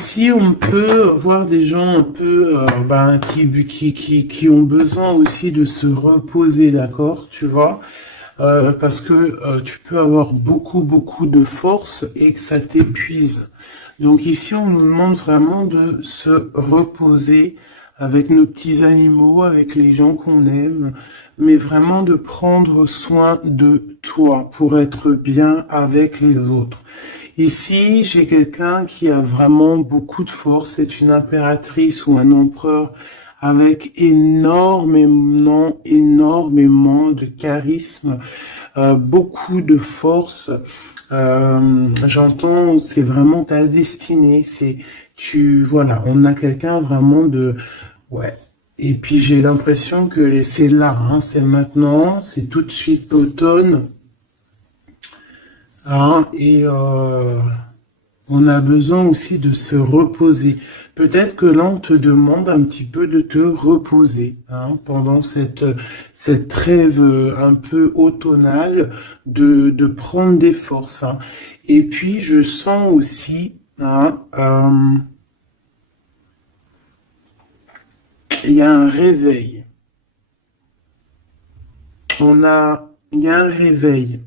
Ici, on peut voir des gens un peu qui ont besoin aussi de se reposer, d'accord, tu vois, parce que tu peux avoir beaucoup de force et que ça t'épuise. Donc ici, on nous demande vraiment de se reposer avec nos petits animaux, avec les gens qu'on aime, mais vraiment de prendre soin de toi pour être bien avec les autres. Ici, j'ai quelqu'un qui a vraiment beaucoup de force, c'est une impératrice ou un empereur avec énormément de charisme, beaucoup de force. J'entends, c'est vraiment ta destinée, voilà, on a quelqu'un vraiment ouais. Et puis j'ai l'impression que c'est là, hein, c'est maintenant, c'est tout de suite l'automne, hein, et on a besoin aussi de se reposer. Peut-être que là, on te demande un petit peu de te reposer, hein, pendant cette trêve un peu automnale, de prendre des forces, hein. Et puis, je sens aussi, hein, il y a un réveil. Il y a un réveil.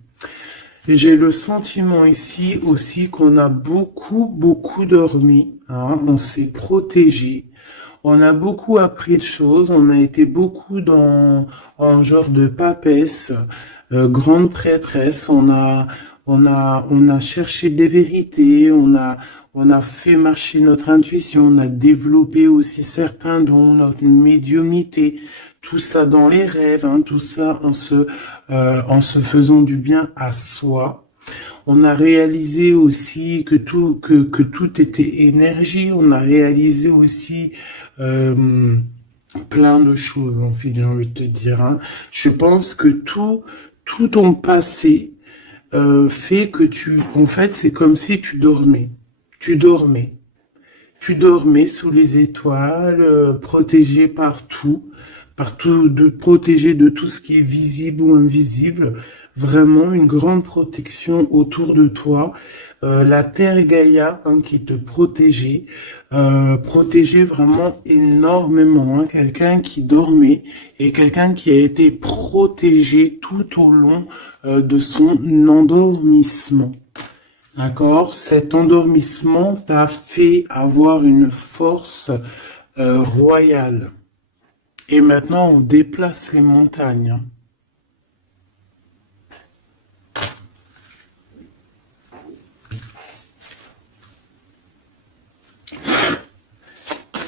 J'ai le sentiment ici aussi qu'on a beaucoup dormi, hein, on s'est protégé, on a beaucoup appris de choses, on a été beaucoup dans un genre de papesse, grande prêtresse, on a cherché des vérités, on a fait marcher notre intuition, on a développé aussi certains dons, notre médiumnité, tout ça dans les rêves, hein, tout ça en se faisant du bien à soi. On a réalisé aussi que tout était énergie. On a réalisé aussi plein de choses, en fait, j'ai envie de te dire, hein. Je pense que tout ton passé fait que en fait, c'est comme si tu dormais. Tu dormais. Tu dormais sous les étoiles, protégé partout, protégé de tout ce qui est visible ou invisible. Vraiment une grande protection autour de toi. La Terre Gaïa, hein, qui te protégeait vraiment énormément, hein. Quelqu'un qui dormait et quelqu'un qui a été protégé tout au long de son endormissement. D'accord? Cet endormissement t'a fait avoir une force royale. Et maintenant, on déplace les montagnes.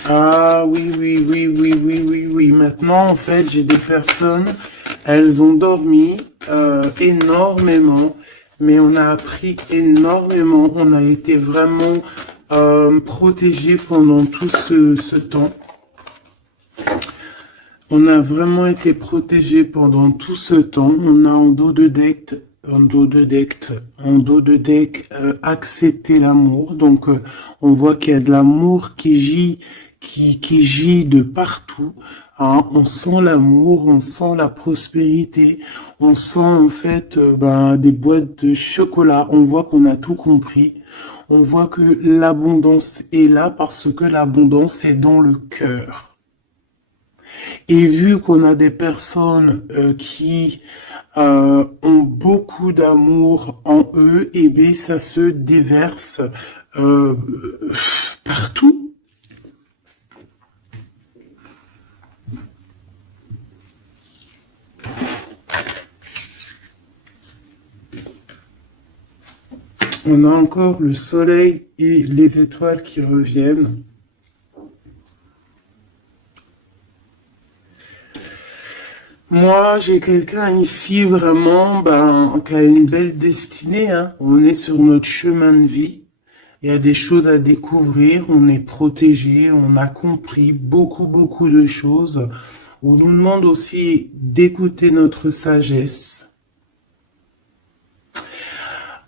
Ah oui. Maintenant, en fait, j'ai des personnes, elles ont dormi énormément, mais on a appris énormément. On a été vraiment protégés pendant tout ce temps. On a vraiment été protégés pendant tout ce temps. On a en dos de deck accepté l'amour. Donc on voit qu'il y a de l'amour qui gît de partout, hein. On sent l'amour, on sent la prospérité, on sent en fait des boîtes de chocolat. On voit qu'on a tout compris. On voit que l'abondance est là parce que l'abondance est dans le cœur. Et vu qu'on a des personnes qui ont beaucoup d'amour en eux, et bien ça se déverse euh, partout. On a encore le soleil et les étoiles qui reviennent. Moi, j'ai quelqu'un ici vraiment qui a une belle destinée, hein. On est sur notre chemin de vie. Il y a des choses à découvrir. On est protégé. On a compris beaucoup de choses. On nous demande aussi d'écouter notre sagesse.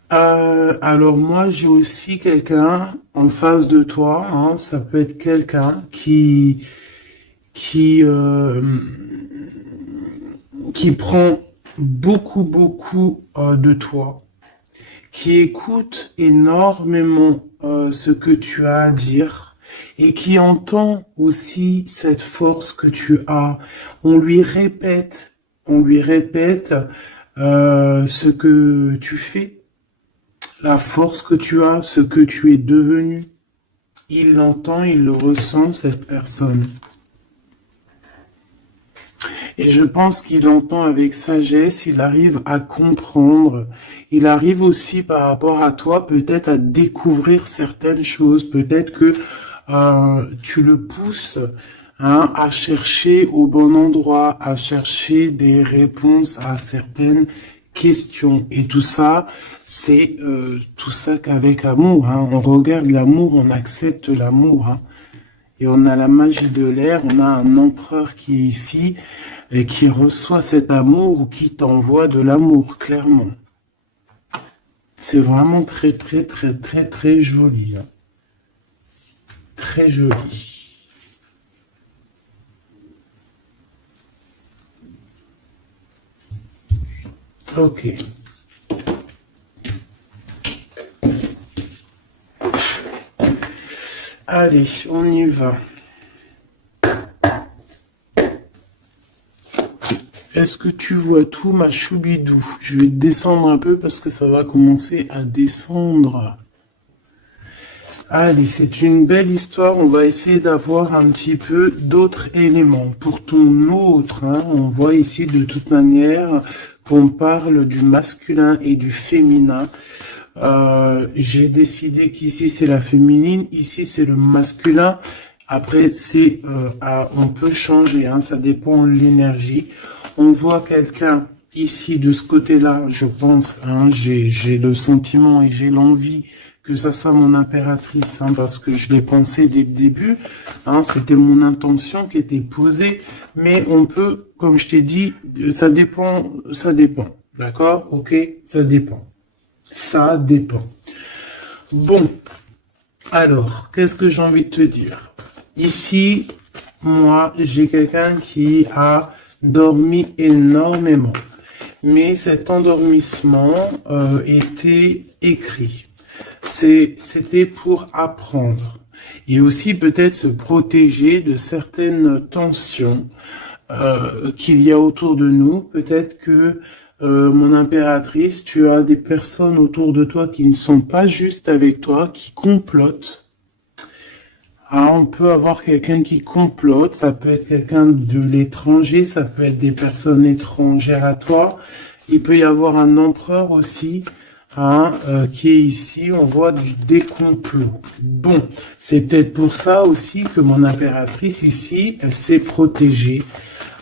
Alors moi, j'ai aussi quelqu'un en face de toi, hein. Ça peut être quelqu'un qui qui prend beaucoup de toi, qui écoute énormément ce que tu as à dire et qui entend aussi cette force que tu as. On lui répète ce que tu fais, la force que tu as, ce que tu es devenu. Il l'entend, il le ressent, cette personne. Et je pense qu'il entend avec sagesse, il arrive à comprendre, il arrive aussi par rapport à toi peut-être à découvrir certaines choses, peut-être que tu le pousses à chercher au bon endroit, à chercher des réponses à certaines questions. Et tout ça, c'est tout ça qu'avec amour. On regarde l'amour, on accepte l'amour. Et on a la magie de l'air, on a un empereur qui est ici et qui reçoit cet amour ou qui t'envoie de l'amour, clairement. C'est vraiment très, très, très, très, très joli. Très joli. Ok. Allez, on y va. Est-ce que tu vois tout, ma choubidou? Je vais descendre un peu parce que ça va commencer à descendre. Allez, c'est une belle histoire. On va essayer d'avoir un petit peu d'autres éléments. Pour ton autre, on voit ici de toute manière qu'on parle du masculin et du féminin. J'ai décidé qu'ici c'est la féminine, ici c'est le masculin. Après c'est on peut changer, ça dépend de l'énergie. On voit quelqu'un ici de ce côté-là, je pense, j'ai le sentiment et j'ai l'envie que ça soit mon impératrice, parce que je l'ai pensé dès le début, c'était mon intention qui était posée, mais on peut, comme je t'ai dit, ça dépend, d'accord, ok, ça dépend. Ça dépend. Bon, alors, qu'est-ce que j'ai envie de te dire? Ici, moi, j'ai quelqu'un qui a dormi énormément. Mais cet endormissement était écrit. C'était pour apprendre. Et aussi peut-être se protéger de certaines tensions qu'il y a autour de nous. Peut-être que mon impératrice, tu as des personnes autour de toi qui ne sont pas juste avec toi, qui complotent. On peut avoir quelqu'un qui complote, ça peut être quelqu'un de l'étranger, ça peut être des personnes étrangères à toi. Il peut y avoir un empereur aussi, qui est ici, on voit des complots. Bon, c'est peut-être pour ça aussi que mon impératrice ici, elle s'est protégée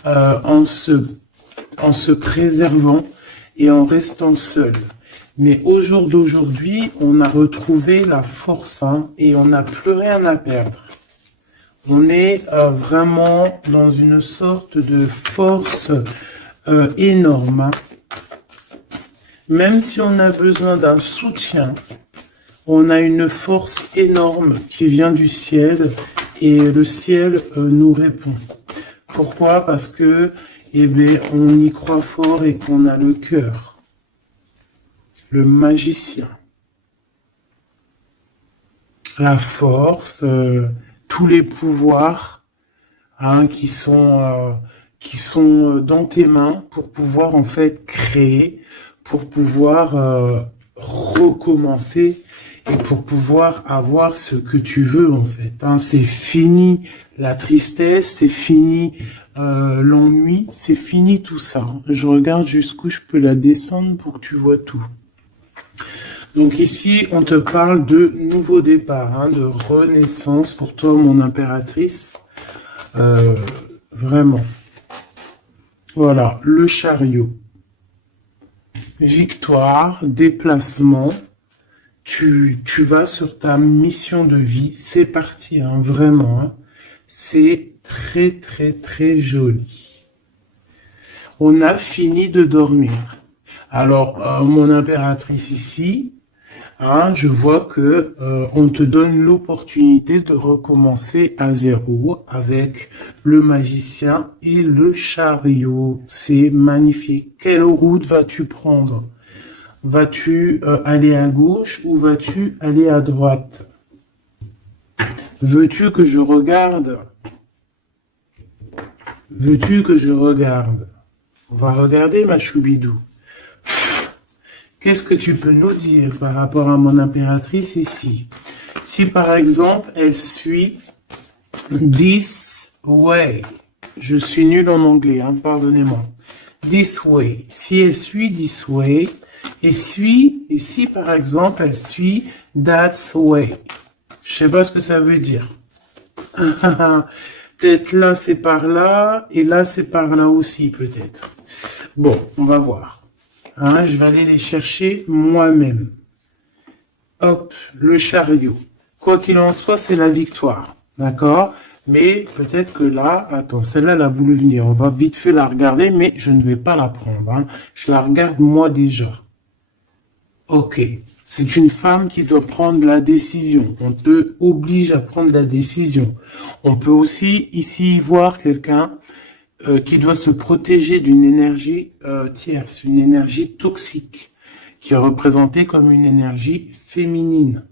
en se préservant et en restant seule. Mais au jour d'aujourd'hui, on a retrouvé la force et on n'a plus rien à perdre. On est vraiment dans une sorte de force énorme. Même si on a besoin d'un soutien, on a une force énorme qui vient du ciel et le ciel nous répond. Pourquoi? Parce que on y croit fort et qu'on a le cœur. Le magicien. La force, tous les pouvoirs qui sont dans tes mains pour pouvoir en fait créer, pour pouvoir recommencer et pour pouvoir avoir ce que tu veux en fait. C'est fini la tristesse, c'est fini l'ennui, c'est fini tout ça. Je regarde jusqu'où je peux la descendre pour que tu vois tout. Donc ici, on te parle de nouveau départ, de renaissance pour toi, mon impératrice. Vraiment. Voilà, le chariot. Victoire, déplacement. Tu vas sur ta mission de vie. C'est parti, vraiment. C'est très, très, très joli. On a fini de dormir. Alors, mon impératrice ici, je vois que on te donne l'opportunité de recommencer à zéro avec le magicien et le chariot. C'est magnifique. Quelle route vas-tu prendre? Vas-tu aller à gauche ou vas-tu aller à droite? Veux-tu que je regarde? Veux-tu que je regarde? On va regarder, ma choubidou. Qu'est-ce que tu peux nous dire par rapport à mon impératrice ici? Si par exemple, elle suit this way. Je suis nul en anglais, hein, pardonnez-moi. This way. Si elle suit this way, et si par exemple, elle suit that way. Je sais pas ce que ça veut dire. Peut-être là, c'est par là, et là, c'est par là aussi, peut-être. Bon, on va voir. Hein, je vais aller les chercher moi-même. Hop, le chariot. Quoi qu'il en soit, c'est la victoire. D'accord? Mais peut-être que là, attends, celle-là, elle a voulu venir. On va vite fait la regarder, mais je ne vais pas la prendre. Hein. Je la regarde moi déjà. Ok. C'est une femme qui doit prendre la décision. On te oblige à prendre la décision. On peut aussi ici voir quelqu'un qui doit se protéger d'une énergie tierce, une énergie toxique, qui est représentée comme une énergie féminine.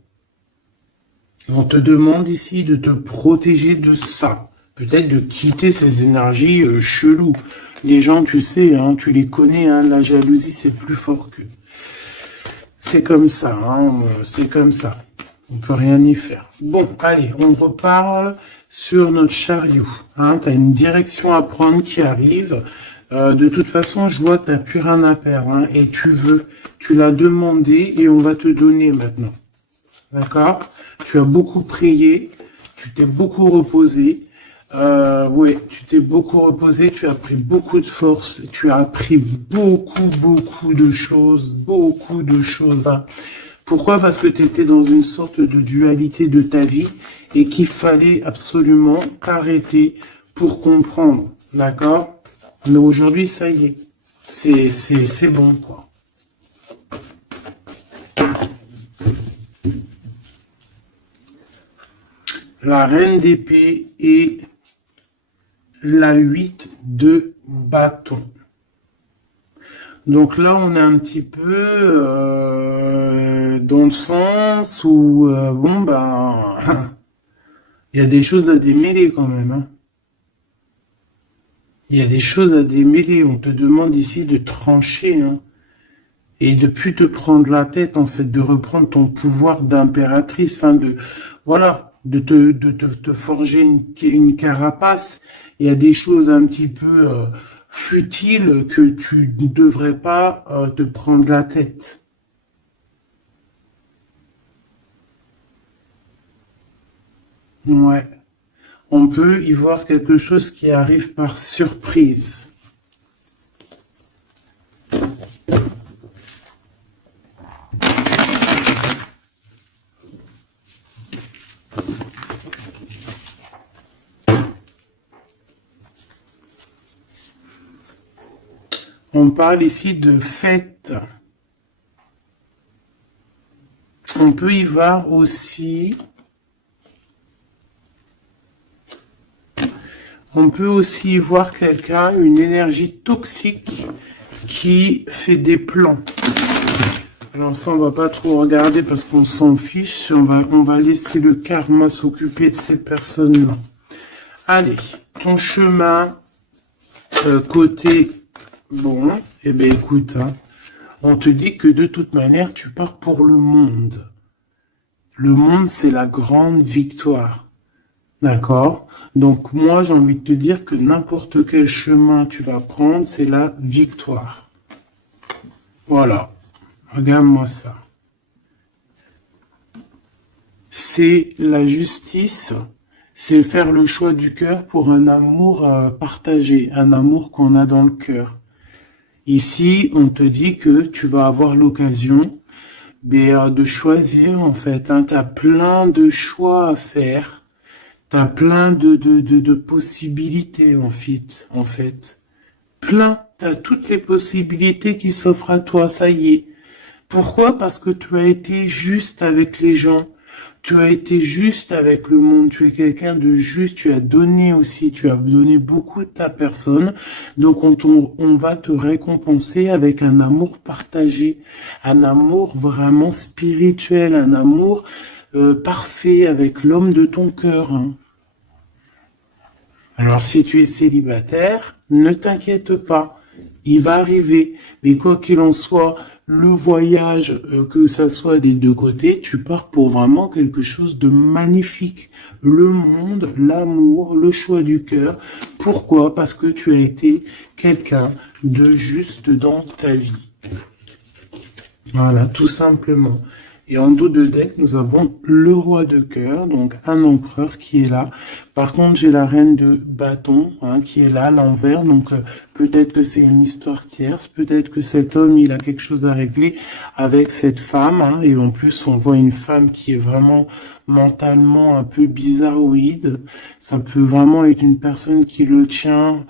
On te demande ici de te protéger de ça. Peut-être de quitter ces énergies cheloues. Les gens, tu sais, hein, tu les connais, hein, la jalousie, c'est plus fort qu'eux. C'est comme ça, hein, c'est comme ça. On peut rien y faire. Bon, allez, on reparle sur notre chariot. Hein, tu as une direction à prendre qui arrive. De toute façon, je vois que tu n'as plus rien à perdre. Hein, et tu l'as demandé et on va te donner maintenant. D'accord? Tu as beaucoup prié, tu t'es beaucoup reposé. Ouais, tu t'es beaucoup reposé, tu as pris beaucoup de force, tu as appris beaucoup de choses, hein. Pourquoi? Parce que tu étais dans une sorte de dualité de ta vie et qu'il fallait absolument t'arrêter pour comprendre, d'accord? Mais aujourd'hui, ça y est, c'est bon, quoi. La reine d'épée et la 8 de bâton. Donc là, on est un petit peu dans le sens où, bon, ben, il y a des choses à démêler quand même. Hein. Il y a des choses à démêler. On te demande ici de trancher, hein, et de plus te prendre la tête, en fait, de reprendre ton pouvoir d'impératrice, hein, voilà. De te forger une carapace. Il y a des choses un petit peu futiles que tu ne devrais pas te prendre la tête. Ouais. On peut y voir quelque chose qui arrive par surprise. On parle ici de fête. On peut y voir aussi... On peut aussi y voir quelqu'un, une énergie toxique qui fait des plans. Alors ça, on va pas trop regarder parce qu'on s'en fiche. On va laisser le karma s'occuper de ces personnes-là. Allez, ton chemin côté... Bon, eh bien écoute, hein, on te dit que de toute manière, tu pars pour le monde. Le monde, c'est la grande victoire. D'accord? Donc moi, j'ai envie de te dire que n'importe quel chemin tu vas prendre, c'est la victoire. Voilà. Regarde-moi ça. C'est la justice, c'est faire le choix du cœur pour un amour partagé, un amour qu'on a dans le cœur. Ici, on te dit que tu vas avoir l'occasion de choisir, en fait. Hein, tu as plein de choix à faire. Tu as plein de possibilités, en fait. Plein. Tu as toutes les possibilités qui s'offrent à toi, ça y est. Pourquoi? Parce que tu as été juste avec les gens. Tu as été juste avec le monde, tu es quelqu'un de juste, tu as donné aussi, tu as donné beaucoup de ta personne. Donc on va te récompenser avec un amour partagé, un amour vraiment spirituel, un amour parfait avec l'homme de ton cœur, hein. Alors si tu es célibataire, ne t'inquiète pas, il va arriver. Mais quoi qu'il en soit, le voyage, que ça soit des deux côtés, tu pars pour vraiment quelque chose de magnifique. Le monde, l'amour, le choix du cœur. Pourquoi? Parce que tu as été quelqu'un de juste dans ta vie. Voilà, tout simplement. Et en dos de deck, nous avons le roi de cœur, donc un empereur qui est là. Par contre, j'ai la reine de bâton, hein, qui est là, à l'envers. Donc, peut-être que c'est une histoire tierce. Peut-être que cet homme, il a quelque chose à régler avec cette femme, hein. Et en plus, on voit une femme qui est vraiment mentalement un peu bizarroïde. Ça peut vraiment être une personne qui le tient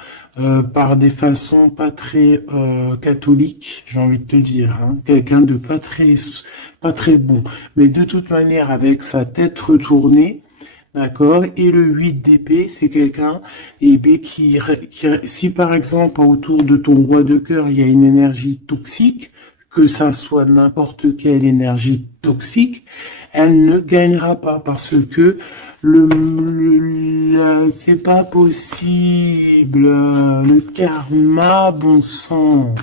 par des façons pas très catholiques, j'ai envie de te dire, hein. Quelqu'un de pas très bon. Mais de toute manière, avec sa tête retournée, d'accord, et le 8 d'épée, c'est quelqu'un si par exemple autour de ton roi de cœur, il y a une énergie toxique, que ça soit n'importe quelle énergie toxique, elle ne gagnera pas parce que c'est pas possible. Le karma, bon sang.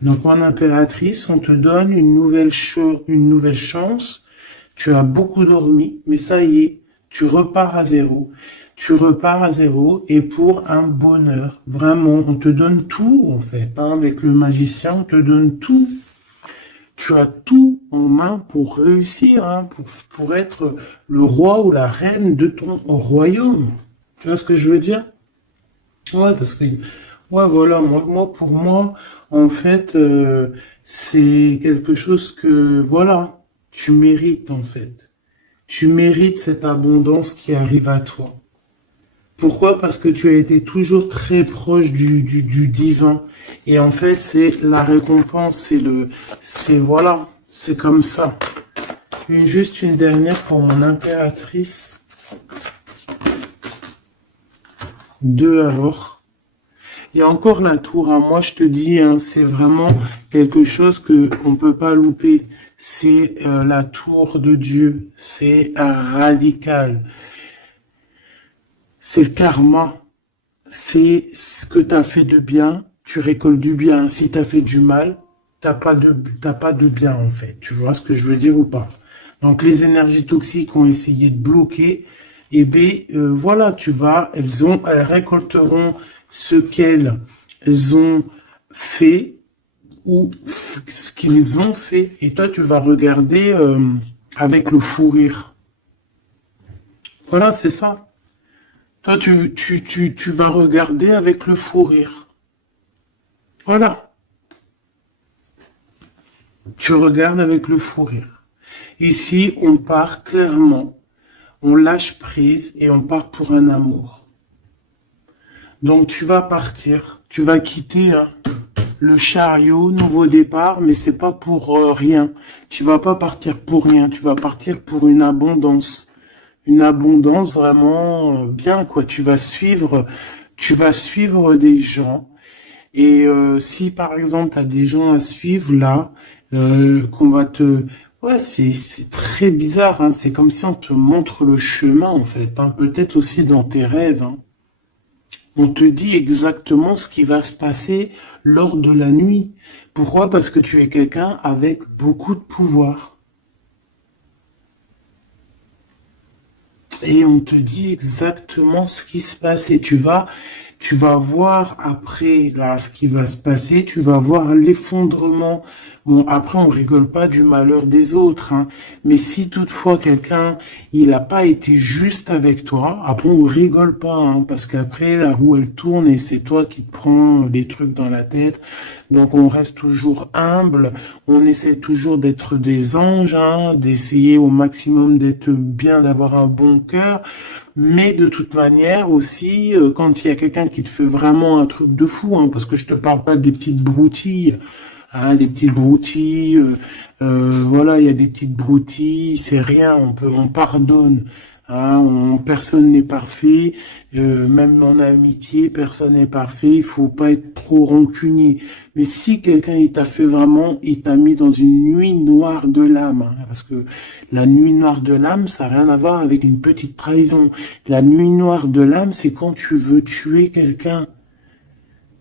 Donc en impératrice, on te donne une nouvelle chance. Tu as beaucoup dormi, mais ça y est, tu repars à zéro. Tu repars à zéro et pour un bonheur. Vraiment, on te donne tout en fait, hein. Avec le magicien, on te donne tout. Tu as tout en main pour réussir, hein, pour être le roi ou la reine de ton royaume. Tu vois ce que je veux dire? Ouais, parce que, ouais, voilà, pour moi, en fait, c'est quelque chose que, voilà, tu mérites, en fait. Tu mérites cette abondance qui arrive à toi. Pourquoi? Parce que tu as été toujours très proche du divin. Et en fait, c'est la récompense, voilà, c'est comme ça. Juste une dernière pour mon impératrice. 2 alors. Et encore la tour, hein. Moi je te dis, hein, c'est vraiment quelque chose que on peut pas louper. C'est la tour de Dieu. C'est radical. C'est le karma. C'est ce que tu as fait de bien, tu récoltes du bien. Si tu as fait du mal, t'as pas de bien en fait. Tu vois ce que je veux dire ou pas? Donc les énergies toxiques ont essayé de bloquer. Et bien voilà, elles récolteront ce qu'elles ont fait ou ce qu'ils ont fait. Et toi, tu vas regarder avec le fou rire. Voilà, c'est ça. Toi, tu vas regarder avec le fou rire. Voilà. Tu regardes avec le fou rire. Ici, on part clairement. On lâche prise et on part pour un amour. Donc, tu vas partir. Tu vas quitter, hein, le chariot, nouveau départ, mais c'est pas pour rien. Tu vas pas partir pour rien. Tu vas partir pour une abondance. Une abondance vraiment bien, quoi. Tu vas suivre des gens. Et si par exemple tu as des gens à suivre là, qu'on va te... Ouais, c'est très bizarre, hein. C'est comme si on te montre le chemin en fait, hein. Peut-être aussi dans tes rêves, hein. On te dit exactement ce qui va se passer lors de la nuit. Pourquoi? Parce que tu es quelqu'un avec beaucoup de pouvoir. Et on te dit exactement ce qui se passe et tu vas voir après là ce qui va se passer, tu vas voir l'effondrement. Bon, après on rigole pas du malheur des autres, hein, mais si toutefois quelqu'un il n'a pas été juste avec toi, après on rigole pas, hein, parce qu'après la roue elle tourne et c'est toi qui te prends des trucs dans la tête. Donc on reste toujours humble, on essaie toujours d'être des anges, hein, d'essayer au maximum d'être bien, d'avoir un bon cœur. Mais de toute manière aussi, quand il y a quelqu'un qui te fait vraiment un truc de fou, hein, parce que je te parle pas des petites broutilles, hein, des petites broutilles, voilà, il y a des petites broutilles, c'est rien, on pardonne, hein, personne n'est parfait, même en amitié, personne n'est parfait, il faut pas être trop rancunier. Mais si quelqu'un il t'a fait vraiment, il t'a mis dans une nuit noire de l'âme, hein, parce que la nuit noire de l'âme, ça n'a rien à voir avec une petite trahison. La nuit noire de l'âme, c'est quand tu veux tuer quelqu'un.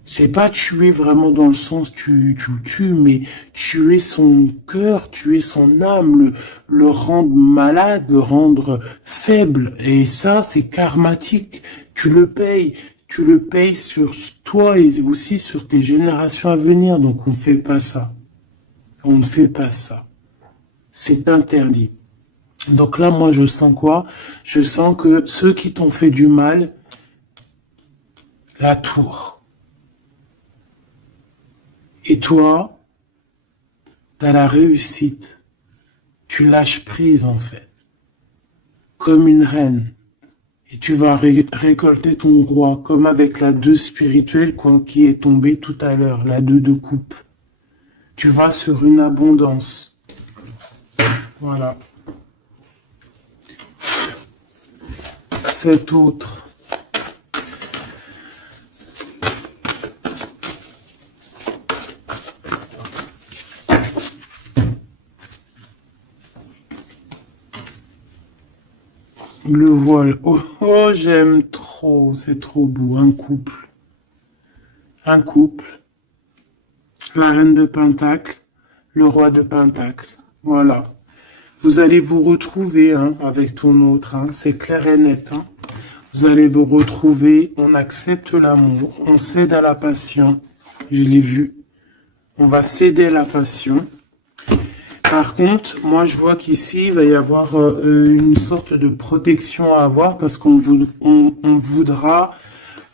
C'est pas tuer vraiment dans le sens tu tues, mais tuer son cœur, tuer son âme, le rendre malade, le rendre faible. Et ça, c'est karmatique. Tu le payes. Tu le payes sur toi et aussi sur tes générations à venir. Donc on ne fait pas ça. On ne fait pas ça. C'est interdit. Donc là, moi, je sens quoi? Je sens que ceux qui t'ont fait du mal, la tour. Et toi, t'as la réussite. Tu lâches prise, en fait. Comme une reine. Et tu vas récolter ton roi, comme avec la 2 spirituelle qui est tombée tout à l'heure, la 2 de coupe. Tu vas sur une abondance. Voilà. Cet autre. Le voile. Oh, oh, j'aime trop. C'est trop beau. Un couple. Un couple. La reine de Pentacle. Le roi de Pentacle. Voilà. Vous allez vous retrouver hein, avec ton autre. Hein. C'est clair et net. Hein. Vous allez vous retrouver. On accepte l'amour. On cède à la passion. Je l'ai vu. On va céder à la passion. Par contre, moi je vois qu'ici, il va y avoir une sorte de protection à avoir parce on voudra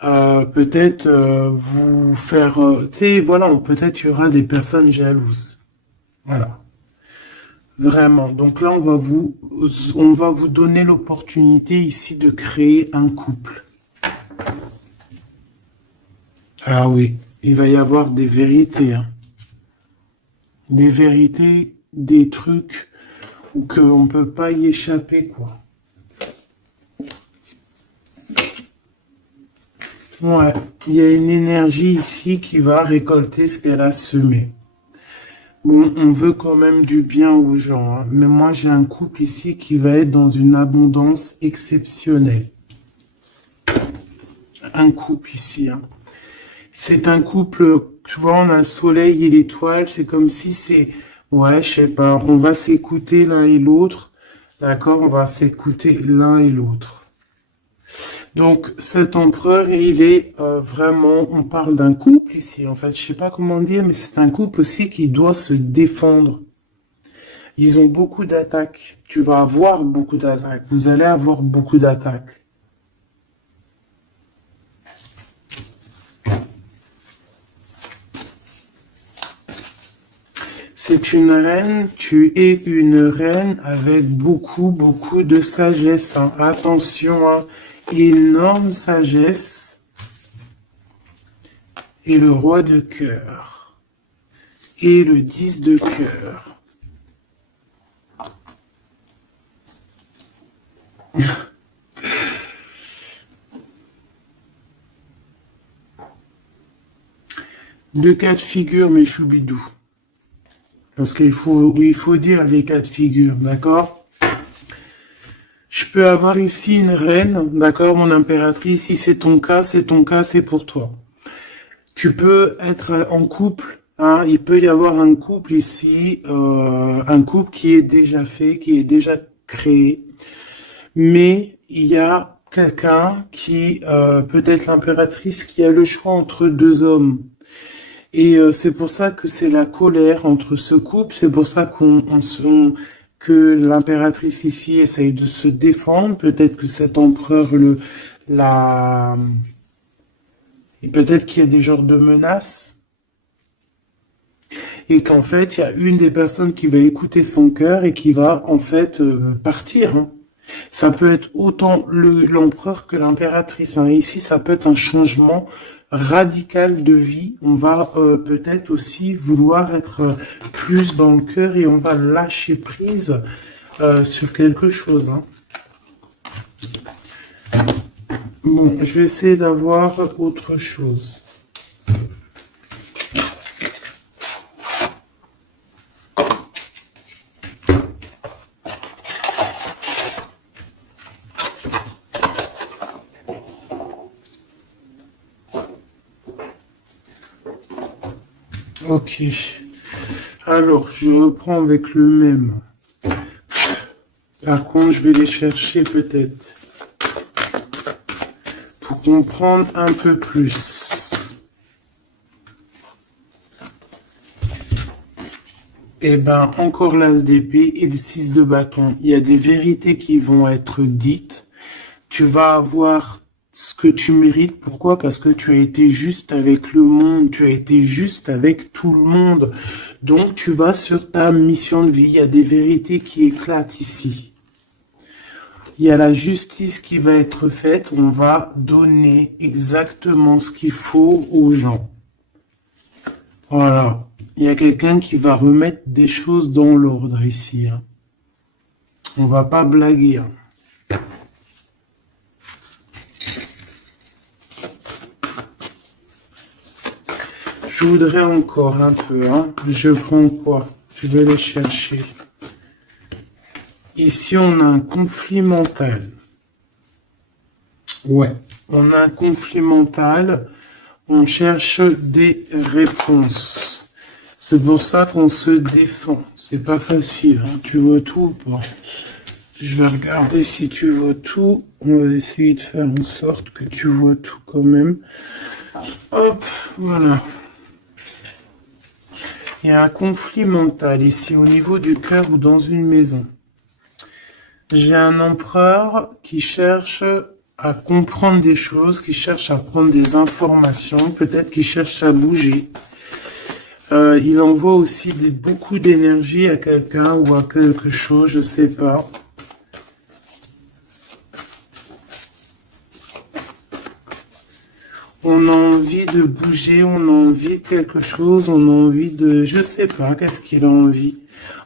peut-être vous faire... tu sais, voilà, peut-être il y aura des personnes jalouses. Voilà. Vraiment. Donc là, on va vous donner l'opportunité ici de créer un couple. Ah oui, il va y avoir des vérités. Hein. Des vérités, des trucs qu'on ne peut pas y échapper, quoi. Ouais, il y a une énergie ici qui va récolter ce qu'elle a semé. Bon, on veut quand même du bien aux gens, hein, mais moi j'ai un couple ici qui va être dans une abondance exceptionnelle. Un couple ici, hein. C'est un couple, tu vois, on a le soleil et l'étoile, c'est comme si c'est, ouais, je sais pas, on va s'écouter l'un et l'autre, d'accord, on va s'écouter l'un et l'autre. Donc, cet empereur, il est vraiment, on parle d'un couple ici, en fait, je sais pas comment dire, mais c'est un couple aussi qui doit se défendre. Ils ont beaucoup d'attaques, tu vas avoir beaucoup d'attaques, vous allez avoir beaucoup d'attaques. C'est une reine, tu es une reine avec beaucoup, beaucoup de sagesse. Hein. Attention, hein. Énorme sagesse. Et le roi de cœur. Et le 10 de cœur. Deux cas de figure, mes choubidous. Parce qu'il faut dire les cas de figure, d'accord? Je peux avoir ici une reine, d'accord, mon impératrice, si c'est ton cas, c'est pour toi. Tu peux être en couple, hein, il peut y avoir un couple ici, un couple qui est déjà fait, qui est déjà créé, mais il y a quelqu'un qui, peut-être l'impératrice, qui a le choix entre deux hommes. Et c'est pour ça que c'est la colère entre ce couple, c'est pour ça que l'impératrice ici essaye de se défendre, peut-être que cet empereur et peut-être qu'il y a des genres de menaces, et qu'en fait, il y a une des personnes qui va écouter son cœur et qui va en fait partir. Hein. Ça peut être autant l'empereur que l'impératrice. Hein. Ici, ça peut être un changement radical de vie. On va peut-être aussi vouloir être plus dans le cœur et on va lâcher prise sur quelque chose. Hein. Bon, je vais essayer d'avoir autre chose. Ok. Alors, je reprends avec le même. Par contre, je vais les chercher peut-être. Pour comprendre un peu plus. Eh ben, encore l'as d'épée et le 6 de bâton. Il y a des vérités qui vont être dites. Tu vas avoir ce que tu mérites. Pourquoi? Parce que tu as été juste avec le monde. Tu as été juste avec tout le monde. Donc, tu vas sur ta mission de vie. Il y a des vérités qui éclatent ici. Il y a la justice qui va être faite. On va donner exactement ce qu'il faut aux gens. Voilà. Il y a quelqu'un qui va remettre des choses dans l'ordre ici. Hein. On va pas blaguer. Hein. Je voudrais encore un peu. Hein. Je prends quoi? Je vais les chercher. Ici, on a un conflit mental. Ouais, on a un conflit mental. On cherche des réponses. C'est pour ça qu'on se défend. C'est pas facile. Hein. Tu vois tout ou pas? Je vais regarder si tu vois tout. On va essayer de faire en sorte que tu vois tout quand même. Hop, voilà. Il y a un conflit mental ici au niveau du cœur ou dans une maison. J'ai un empereur qui cherche à comprendre des choses, qui cherche à prendre des informations, peut-être qu'il cherche à bouger. Il envoie aussi beaucoup d'énergie à quelqu'un ou à quelque chose, je sais pas. On a envie de bouger, on a envie de quelque chose, on a envie de... Je sais pas, qu'est-ce qu'il a envie.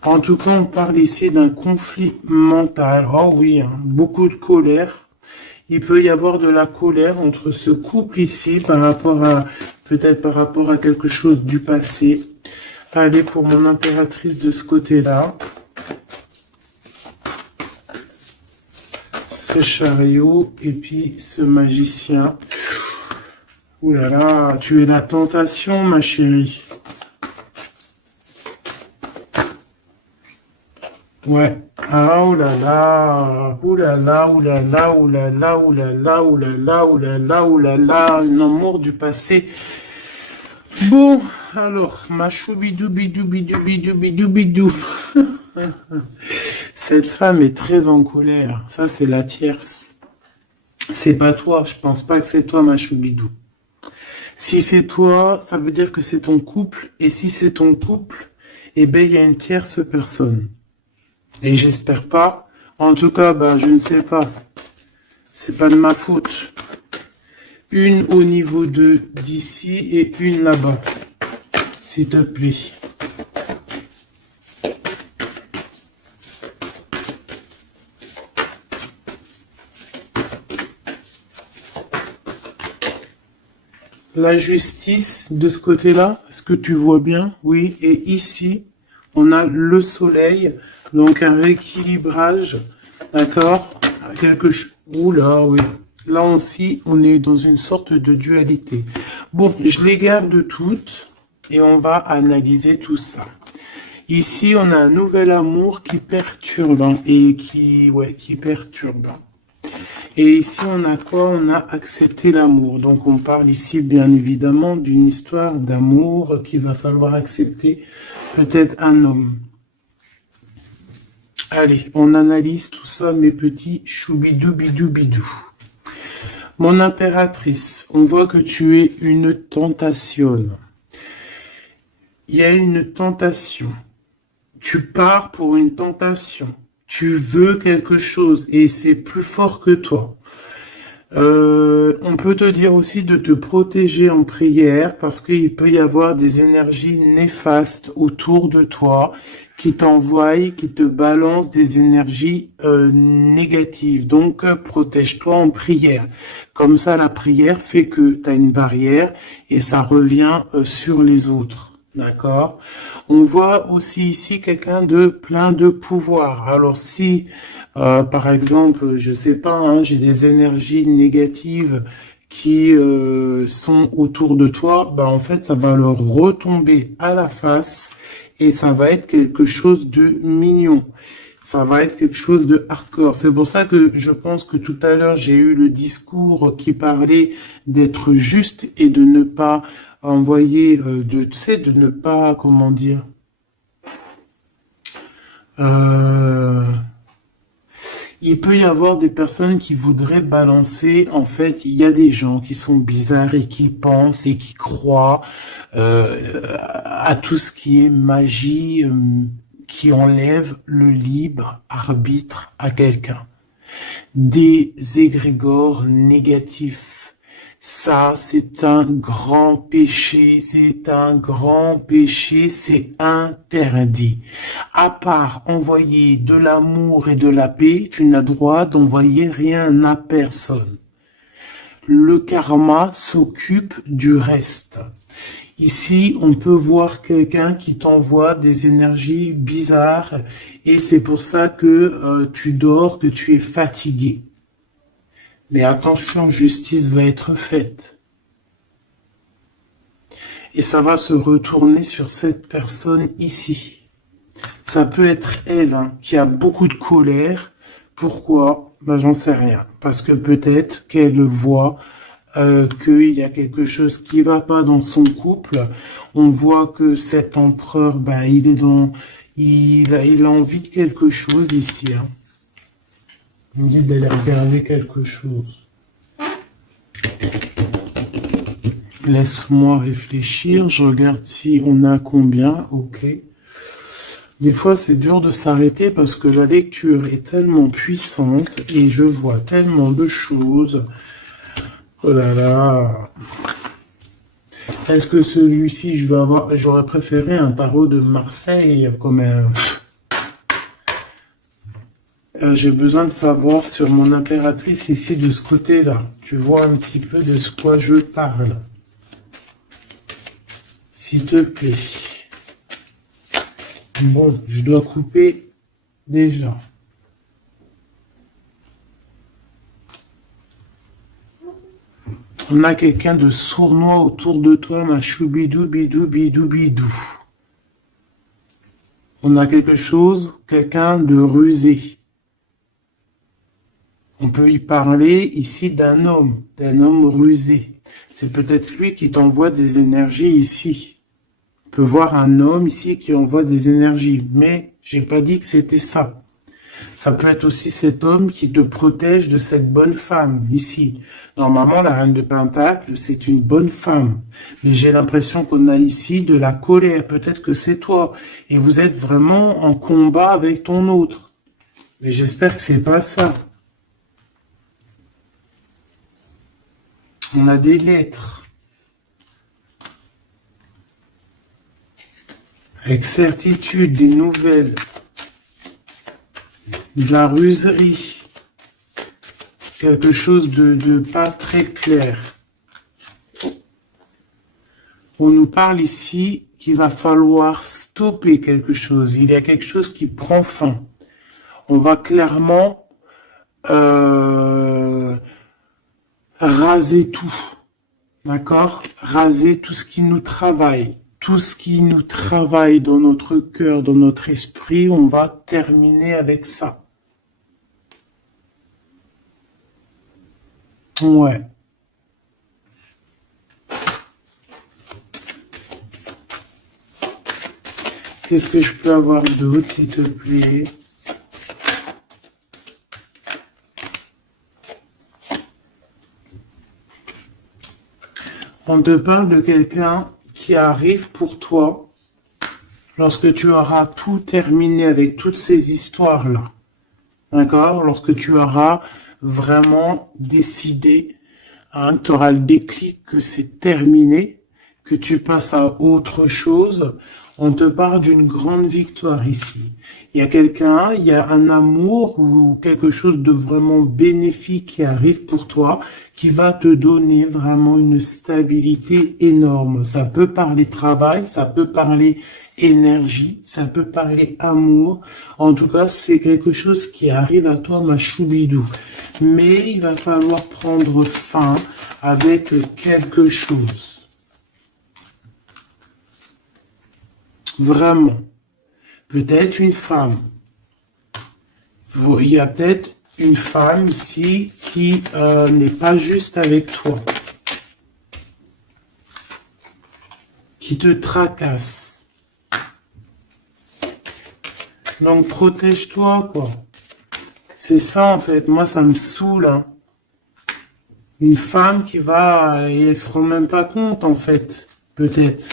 En tout cas, on parle ici d'un conflit mental. Oh oui, hein, beaucoup de colère. Il peut y avoir de la colère entre ce couple ici par rapport à... Peut-être par rapport à quelque chose du passé. Allez, pour mon impératrice de ce côté-là. Ce chariot et puis ce magicien. Ouh là là, tu es la tentation, ma chérie. Ouais. Ah, oh là là, oh là là, oh là là, oh là là, oh là là, oh là là, oh là là, oh là là, un amour du passé. Bon, alors, ma choubidou, bidou, bidou, bidou, bidou, bidou. Cette femme est très en colère. Ça, c'est la tierce. C'est pas toi, je pense pas que c'est toi, ma choubidou. Si c'est toi, ça veut dire que c'est ton couple. Et si c'est ton couple, eh ben, il y a une tierce personne. Et j'espère pas. En tout cas, bah, je ne sais pas. C'est pas de ma faute. Une au niveau d'ici et une là-bas. S'il te plaît. La justice de ce côté-là, est-ce que tu vois bien? Oui, et ici, on a le soleil, donc un rééquilibrage, d'accord? Quelque chose. Oula, oui. Là aussi, on est dans une sorte de dualité. Bon, je les garde toutes et on va analyser tout ça. Ici, on a un nouvel amour qui perturbe hein, et qui perturbe. Et ici, on a quoi? On a accepté l'amour. Donc, on parle ici, bien évidemment, d'une histoire d'amour qu'il va falloir accepter peut-être un homme. Allez, on analyse tout ça, mes petits choubidou bidou bidou. Mon impératrice, on voit que tu es une tentation. Il y a une tentation. Tu pars pour une tentation. Tu veux quelque chose et c'est plus fort que toi. On peut te dire aussi de te protéger en prière parce qu'il peut y avoir des énergies néfastes autour de toi qui t'envoient, qui te balancent des énergies négatives. Donc, protège-toi en prière. Comme ça, la prière fait que tu as une barrière et ça revient sur les autres. D'accord? On voit aussi ici quelqu'un de plein de pouvoir. Alors si, par exemple, je sais pas, hein, j'ai des énergies négatives qui sont autour de toi, bah en fait, ça va leur retomber à la face et ça va être quelque chose de mignon. Ça va être quelque chose de hardcore. C'est pour ça que je pense que tout à l'heure, j'ai eu le discours qui parlait d'être juste et de ne pas envoyer, tu sais, de ne pas, comment dire, euh, il peut y avoir des personnes qui voudraient balancer, en fait, il y a des gens qui sont bizarres et qui pensent et qui croient à tout ce qui est magie, qui enlève le libre arbitre à quelqu'un. Des égrégores négatifs. Ça, c'est un grand péché, c'est un grand péché, c'est interdit. À part envoyer de l'amour et de la paix, tu n'as droit d'envoyer rien à personne. Le karma s'occupe du reste. Ici, on peut voir quelqu'un qui t'envoie des énergies bizarres et c'est pour ça que tu dors, que tu es fatigué. Mais attention, justice va être faite. Et ça va se retourner sur cette personne ici. Ça peut être elle hein, qui a beaucoup de colère. Pourquoi? Ben, j'en sais rien. Parce que peut-être qu'elle voit qu'il y a quelque chose qui va pas dans son couple. On voit que cet empereur, ben, il est dans, il a envie de quelque chose ici. Hein. Il me dit d'aller regarder quelque chose. Laisse-moi réfléchir. Je regarde si on a combien. Ok. Des fois, c'est dur de s'arrêter parce que la lecture est tellement puissante et je vois tellement de choses. Oh là là. Est-ce que celui-ci, j'aurais préféré un tarot de Marseille comme un... J'ai besoin de savoir sur mon impératrice ici de ce côté-là. Tu vois un petit peu de ce quoi je parle. S'il te plaît. Bon, je dois couper déjà. On a quelqu'un de sournois autour de toi, ma choubidou, bidou, bidou, bidou. On a quelque chose, quelqu'un de rusé. On peut y parler ici d'un homme rusé. C'est peut-être lui qui t'envoie des énergies ici. On peut voir un homme ici qui envoie des énergies, mais j'ai pas dit que c'était ça. Ça peut être aussi cet homme qui te protège de cette bonne femme, ici. Normalement, la reine de Pentacle, c'est une bonne femme. Mais j'ai l'impression qu'on a ici de la colère. Peut-être que c'est toi. Et vous êtes vraiment en combat avec ton autre. Mais j'espère que c'est pas ça. On a des lettres. Avec certitude, des nouvelles. De la ruserie. Quelque chose de pas très clair. On nous parle ici qu'il va falloir stopper quelque chose. Il y a quelque chose qui prend fin. On va clairement raser tout. D'accord? Raser tout ce qui nous travaille. Tout ce qui nous travaille dans notre cœur, dans notre esprit, on va terminer avec ça. Ouais. Qu'est-ce que je peux avoir d'autre, s'il te plaît? On te parle de quelqu'un qui arrive pour toi lorsque tu auras tout terminé avec toutes ces histoires-là. D'accord? Lorsque tu auras vraiment décider, hein, tu auras le déclic que c'est terminé, que tu passes à autre chose. On te parle d'une grande victoire ici. Il y a quelqu'un, il y a un amour ou quelque chose de vraiment bénéfique qui arrive pour toi, qui va te donner vraiment une stabilité énorme. Ça peut parler travail, ça peut parler énergie, ça peut parler amour. En tout cas, c'est quelque chose qui arrive à toi, ma choubidou. Mais il va falloir prendre fin avec quelque chose. Vraiment. Peut-être une femme. Il y a peut-être une femme ici qui n'est pas juste avec toi. Qui te tracasse. Donc protège-toi, quoi. C'est ça, en fait. Moi, ça me saoule, hein. Une femme qui va... Et elle se rend même pas compte, en fait. Peut-être.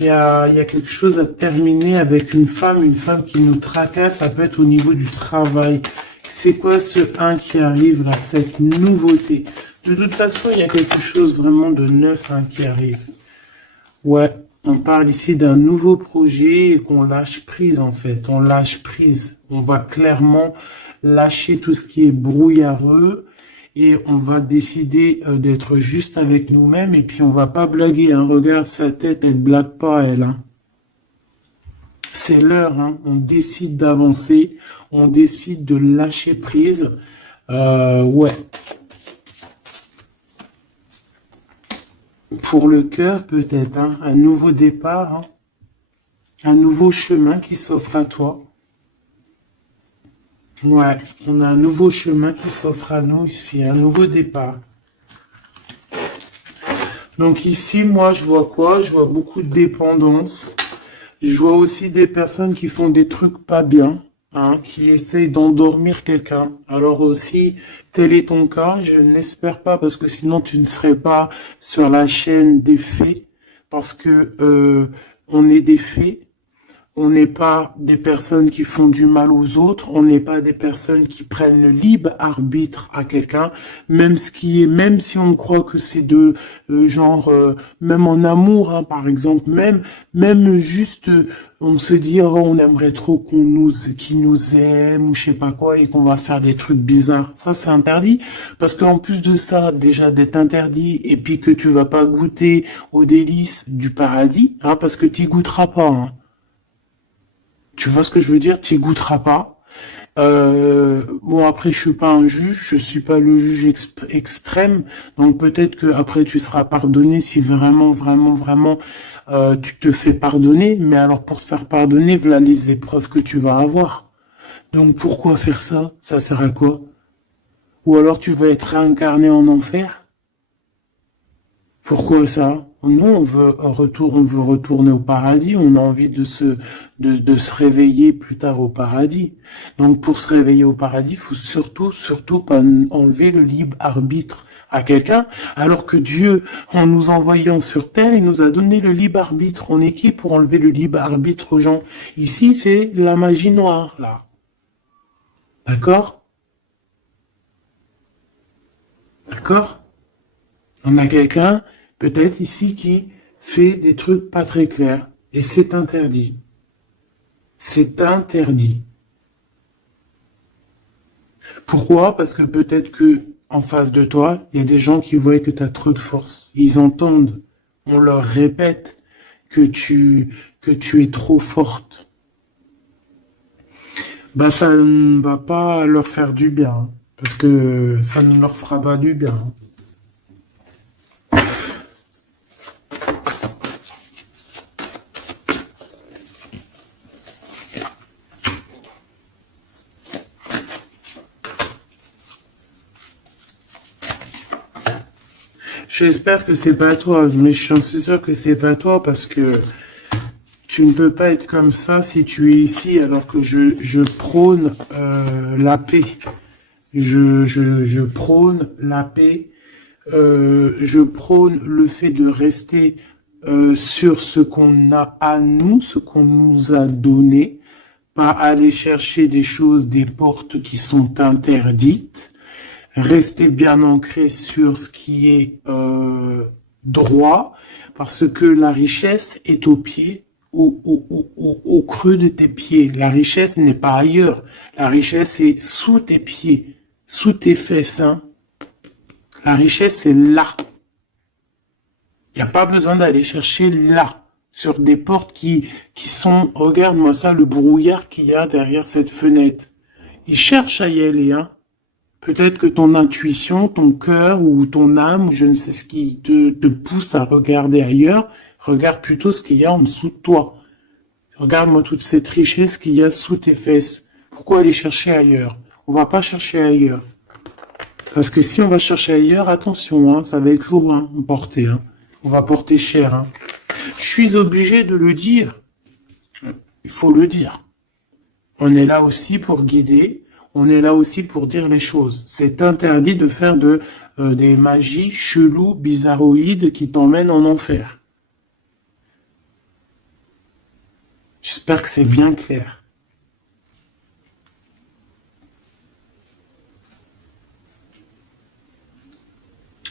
Il y a quelque chose à terminer avec une femme qui nous tracasse, ça peut être au niveau du travail. C'est quoi ce 1 qui arrive là, cette nouveauté? De toute façon, il y a quelque chose vraiment de neuf, hein, qui arrive. Ouais, on parle ici d'un nouveau projet et qu'on lâche prise en fait. On lâche prise. On va clairement lâcher tout ce qui est brouillareux. Et on va décider d'être juste avec nous-mêmes. Et puis on va pas blaguer, hein. Regarde sa tête, elle blague pas, elle. Hein. C'est l'heure, hein. On décide d'avancer. On décide de lâcher prise. Ouais. Pour le cœur, peut-être, hein. Un nouveau départ. Hein. Un nouveau chemin qui s'offre à toi. Ouais, on a un nouveau chemin qui s'offre à nous ici, un nouveau départ. Donc ici, moi, je vois quoi? Je vois beaucoup de dépendance. Je vois aussi des personnes qui font des trucs pas bien, hein, qui essayent d'endormir quelqu'un. Alors aussi, tel est ton cas, je n'espère pas, parce que sinon tu ne serais pas sur la chaîne des faits, parce que on est des faits. On n'est pas des personnes qui font du mal aux autres, on n'est pas des personnes qui prennent le libre arbitre à quelqu'un, même si on croit que c'est de genre, même en amour, hein, par exemple, même juste, on se dit, oh, on aimerait trop qu'il nous aime ou je sais pas quoi et qu'on va faire des trucs bizarres. Ça, c'est interdit, parce qu'en plus de ça, déjà d'être interdit et puis que tu vas pas goûter aux délices du paradis, hein, parce que tu goûteras pas, hein. Tu vois ce que je veux dire? Tu goûteras pas. Bon, après, je suis pas un juge, je suis pas le juge extrême, donc peut-être que après tu seras pardonné si vraiment tu te fais pardonner. Mais alors pour te faire pardonner, voilà les épreuves que tu vas avoir. Donc pourquoi faire ça? Ça sert à quoi? Ou alors tu vas être réincarné en enfer? Pourquoi ça? Nous, on veut retourner au paradis, on a envie de se réveiller plus tard au paradis. Donc, pour se réveiller au paradis, il faut surtout pas enlever le libre arbitre à quelqu'un, alors que Dieu, en nous envoyant sur terre, il nous a donné le libre arbitre. On est qui pour enlever le libre arbitre aux gens? Ici, c'est la magie noire, là. D'accord? D'accord? On a quelqu'un, peut-être ici, qui fait des trucs pas très clairs. Et c'est interdit. C'est interdit. Pourquoi? Parce que peut-être que en face de toi, il y a des gens qui voient que tu as trop de force. Ils entendent, on leur répète que tu es trop forte. Bah, ça ne va pas leur faire du bien, hein, parce que ça ne leur fera pas du bien. Hein. J'espère que c'est pas toi, mais je suis sûr que c'est pas toi parce que tu ne peux pas être comme ça si tu es ici alors que je prône la paix. Je prône la paix. Je prône le fait de rester sur ce qu'on a à nous, ce qu'on nous a donné. pas aller chercher des choses, des portes qui sont interdites. Rester bien ancré sur ce qui est droit, parce que la richesse est au pied, au creux de tes pieds. La richesse n'est pas ailleurs. La richesse est sous tes pieds, sous tes fesses. Hein. La richesse est là. Il n'y a pas besoin d'aller chercher là, sur des portes qui sont... Regarde-moi ça, le brouillard qu'il y a derrière cette fenêtre. Il cherche à y aller, hein. Peut-être que ton intuition, ton cœur ou ton âme, ou je ne sais ce qui te pousse à regarder ailleurs, regarde plutôt ce qu'il y a en dessous de toi. Regarde-moi toute cette richesse qu'il y a sous tes fesses. Pourquoi aller chercher ailleurs? On va pas chercher ailleurs. Parce que si on va chercher ailleurs, attention, hein, ça va être lourd hein, à porter. Hein. On va porter cher. Hein. Je suis obligé de le dire. Il faut le dire. On est là aussi pour guider. On est là aussi pour dire les choses. C'est interdit de faire des magies cheloues, bizarroïdes qui t'emmènent en enfer. J'espère que c'est bien clair.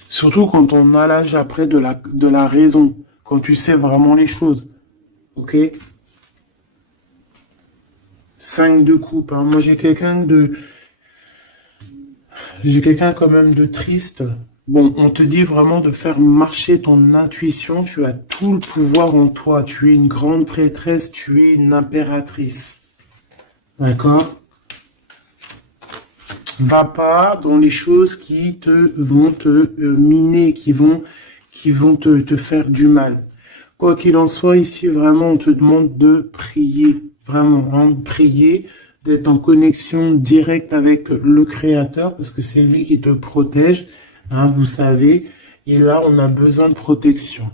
Surtout quand on a l'âge après de la raison, quand tu sais vraiment les choses. Ok? 5 de coupe. Hein. Moi, j'ai quelqu'un quand même de triste. Bon, on te dit vraiment de faire marcher ton intuition. Tu as tout le pouvoir en toi. Tu es une grande prêtresse. Tu es une impératrice. D'accord? Va pas dans les choses qui vont te miner, qui vont te faire du mal. Quoi qu'il en soit, ici, vraiment, on te demande de prier. Vraiment, hein, de prier, d'être en connexion directe avec le Créateur, parce que c'est lui qui te protège, hein, vous savez. Et là, on a besoin de protection.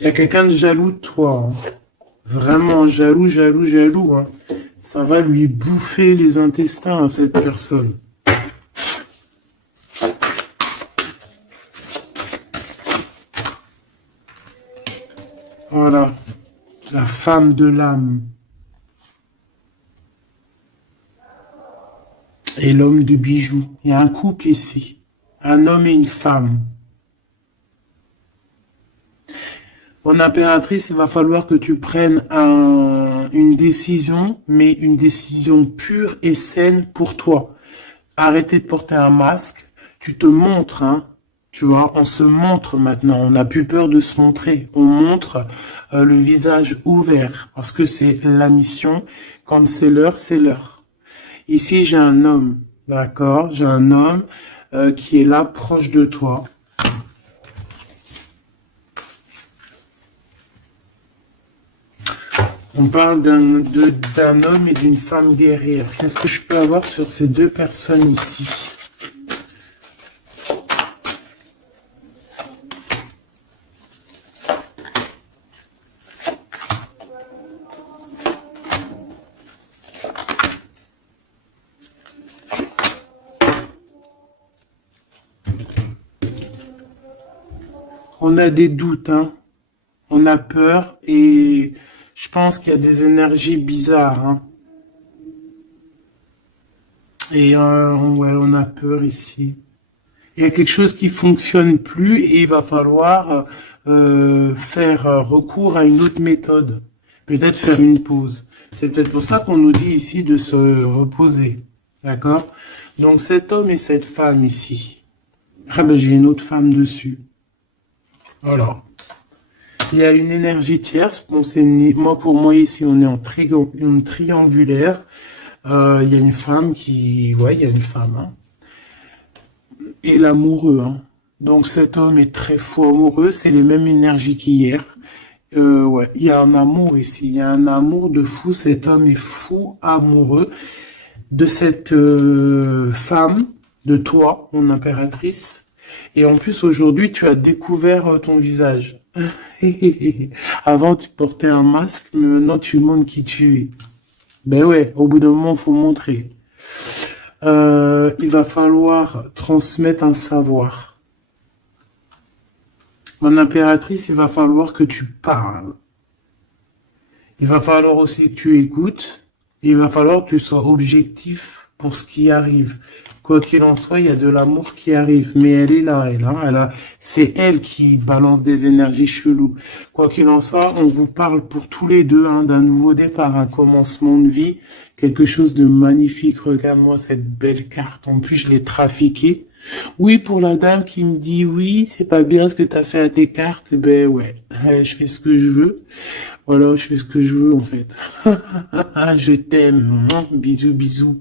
Il y a quelqu'un de jaloux de toi. Hein. Vraiment jaloux, jaloux, jaloux. Hein. Ça va lui bouffer les intestins à cette personne. Voilà, la femme de l'âme. Et l'homme de bijoux. Il y a un couple ici. Un homme et une femme. Mon impératrice, il va falloir que tu prennes une décision, mais une décision pure et saine pour toi. Arrêtez de porter un masque. Tu te montres, hein. Tu vois, on se montre maintenant, on n'a plus peur de se montrer. On montre le visage ouvert parce que c'est la mission. Quand c'est l'heure, c'est l'heure. Ici, j'ai un homme, d'accord? J'ai un homme qui est là, proche de toi. On parle d'un homme et d'une femme guerrière. Qu'est-ce que je peux avoir sur ces deux personnes ici? On a des doutes, hein. On a peur et je pense qu'il y a des énergies bizarres. Hein. Et ouais, on a peur ici. Il y a quelque chose qui fonctionne plus et il va falloir faire recours à une autre méthode. Peut-être faire une pause. C'est peut-être pour ça qu'on nous dit ici de se reposer. D'accord? Donc cet homme et cette femme ici. Ah ben j'ai une autre femme dessus. Voilà. Il y a une énergie tierce. Bon, pour moi ici, on est en triangulaire. Il y a une femme qui, ouais, il y a une femme. Hein. Et l'amoureux. Hein. Donc cet homme est très fou amoureux. C'est les mêmes énergies qu'hier. Ouais, il y a un amour ici. Il y a un amour de fou. Cet homme est fou amoureux de cette femme, de toi, mon impératrice. Et en plus, aujourd'hui, tu as découvert ton visage. Avant, tu portais un masque, mais maintenant, tu montres qui tu es. Ben ouais, au bout d'un moment, il faut montrer. Il va falloir transmettre un savoir. Mon impératrice, il va falloir que tu parles. Il va falloir aussi que tu écoutes. Il va falloir que tu sois objectif pour ce qui arrive. Quoi qu'il en soit, il y a de l'amour qui arrive. Mais elle est là, c'est elle qui balance des énergies cheloues. Quoi qu'il en soit, on vous parle pour tous les deux d'un nouveau départ, un commencement de vie, quelque chose de magnifique. Regarde-moi cette belle carte. En plus, je l'ai trafiquée. Oui, pour la dame qui me dit oui, c'est pas bien ce que tu as fait à tes cartes, ben ouais, je fais ce que je veux. Voilà, je fais ce que je veux en fait. Je t'aime. Bisous, bisous.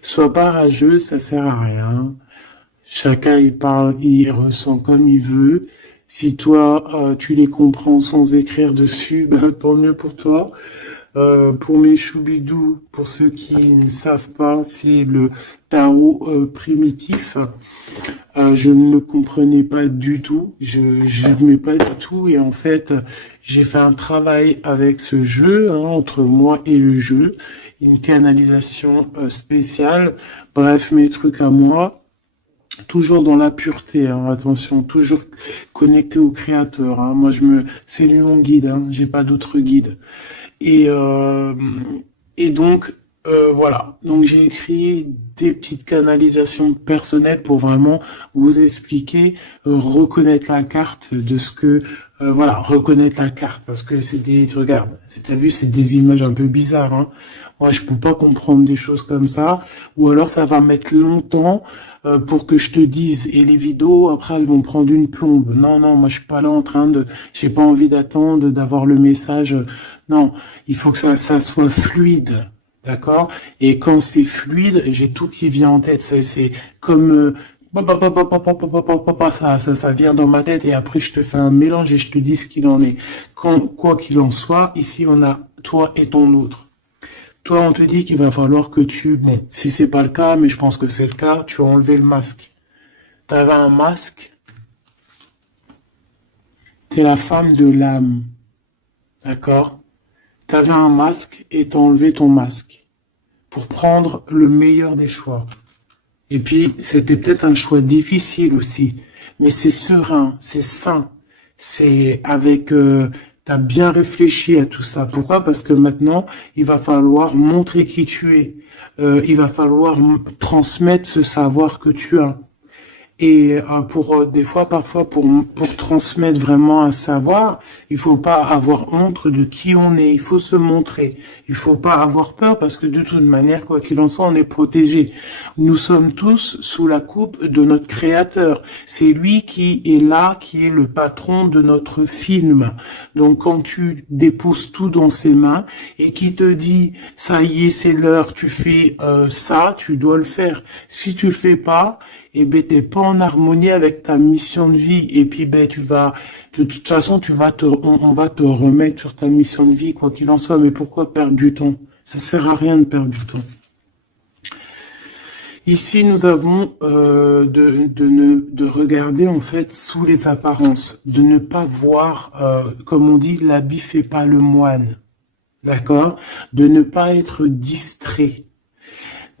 Sois pas rageux, ça sert à rien. Chacun il parle, il ressent comme il veut. Si toi tu les comprends sans écrire dessus, ben tant mieux pour toi. Pour mes choubidous, pour ceux qui ne savent pas, c'est le tarot primitif. Je ne le comprenais pas du tout, je n'aimais pas du tout, et en fait, j'ai fait un travail avec ce jeu, entre moi et le jeu, une canalisation spéciale, bref, mes trucs à moi, toujours dans la pureté, attention, toujours connecté au créateur, moi c'est lui mon guide, j'ai pas d'autre guide. Et donc, voilà. Donc, j'ai écrit des petites canalisations personnelles pour vraiment vous expliquer, reconnaître la carte de ce que, voilà, reconnaître la carte parce que regarde, t'as vu, c'est des images un peu bizarres, Moi, je peux pas comprendre des choses comme ça, ou alors ça va mettre longtemps pour que je te dise. Et les vidéos, après, elles vont prendre une plombe. Non, non, moi, je suis pas là en train j'ai pas envie d'attendre, d'avoir le message. Non, il faut que ça soit fluide. D'accord? Et quand c'est fluide, j'ai tout qui vient en tête. C'est comme ça vient dans ma tête et après je te fais un mélange et je te dis ce qu'il en est. Quoi qu'il en soit, ici on a toi et ton autre. Toi, on te dit qu'il va falloir que bon, si c'est pas le cas, mais je pense que c'est le cas, tu as enlevé le masque. T'avais un masque, t'es la femme de l'âme. D'accord? T'avais un masque et t'as enlevé ton masque pour prendre le meilleur des choix. Et puis, c'était peut-être un choix difficile aussi, mais c'est serein, c'est sain, c'est avec... t'as bien réfléchi à tout ça. Pourquoi? Parce que maintenant, il va falloir montrer qui tu es. Il va falloir transmettre ce savoir que tu as. Et des fois, parfois, pour transmettre vraiment un savoir, il faut pas avoir honte de qui on est. Il faut se montrer. Il faut pas avoir peur parce que de toute manière, quoi qu'il en soit, on est protégé. Nous sommes tous sous la coupe de notre Créateur. C'est lui qui est là, qui est le patron de notre film. Donc, quand tu déposes tout dans ses mains et qui te dit, ça y est, c'est l'heure, tu fais ça, tu dois le faire. Si tu le fais pas, et ben t'es pas en harmonie avec ta mission de vie et puis ben de toute façon on va te remettre sur ta mission de vie quoi qu'il en soit. Mais pourquoi perdre du temps? Ça sert à rien de perdre du temps. Ici nous avons de regarder en fait sous les apparences, de ne pas voir comme on dit l'habit fait pas le moine, d'accord, de ne pas être distrait,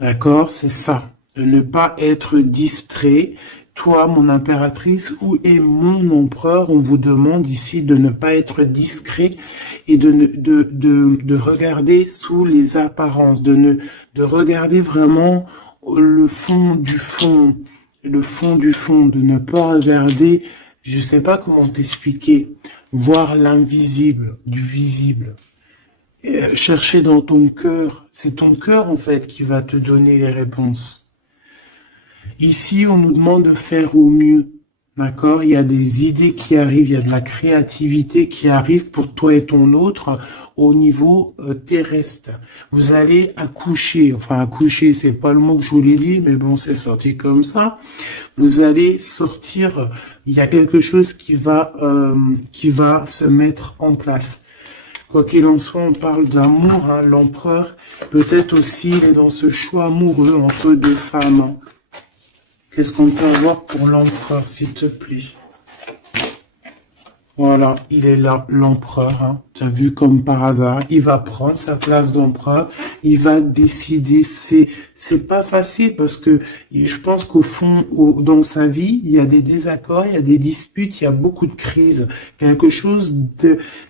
d'accord, c'est ça. De ne pas être distrait. Toi, mon impératrice, où est mon empereur? On vous demande ici de ne pas être discret et de regarder sous les apparences, de regarder vraiment le fond du fond, de ne pas regarder, je sais pas comment t'expliquer, voir l'invisible du visible. Chercher dans ton cœur, c'est ton cœur en fait qui va te donner les réponses. Ici, on nous demande de faire au mieux, d'accord? Il y a des idées qui arrivent, il y a de la créativité qui arrive pour toi et ton autre au niveau terrestre. Vous allez accoucher, enfin accoucher, c'est pas le mot que je voulais dire, mais bon, c'est sorti comme ça. Vous allez sortir, il y a quelque chose qui va se mettre en place. Quoi qu'il en soit, on parle d'amour, l'empereur, peut-être aussi, il est dans ce choix amoureux entre deux femmes. Qu'est-ce qu'on peut avoir pour l'empereur, s'il te plaît? Voilà, il est là, l'empereur, hein. Tu as vu comme par hasard, il va prendre sa place d'empereur, il va décider. C'est pas facile parce que je pense qu'au fond, dans sa vie, il y a des désaccords, il y a des disputes, il y a beaucoup de crises, quelque chose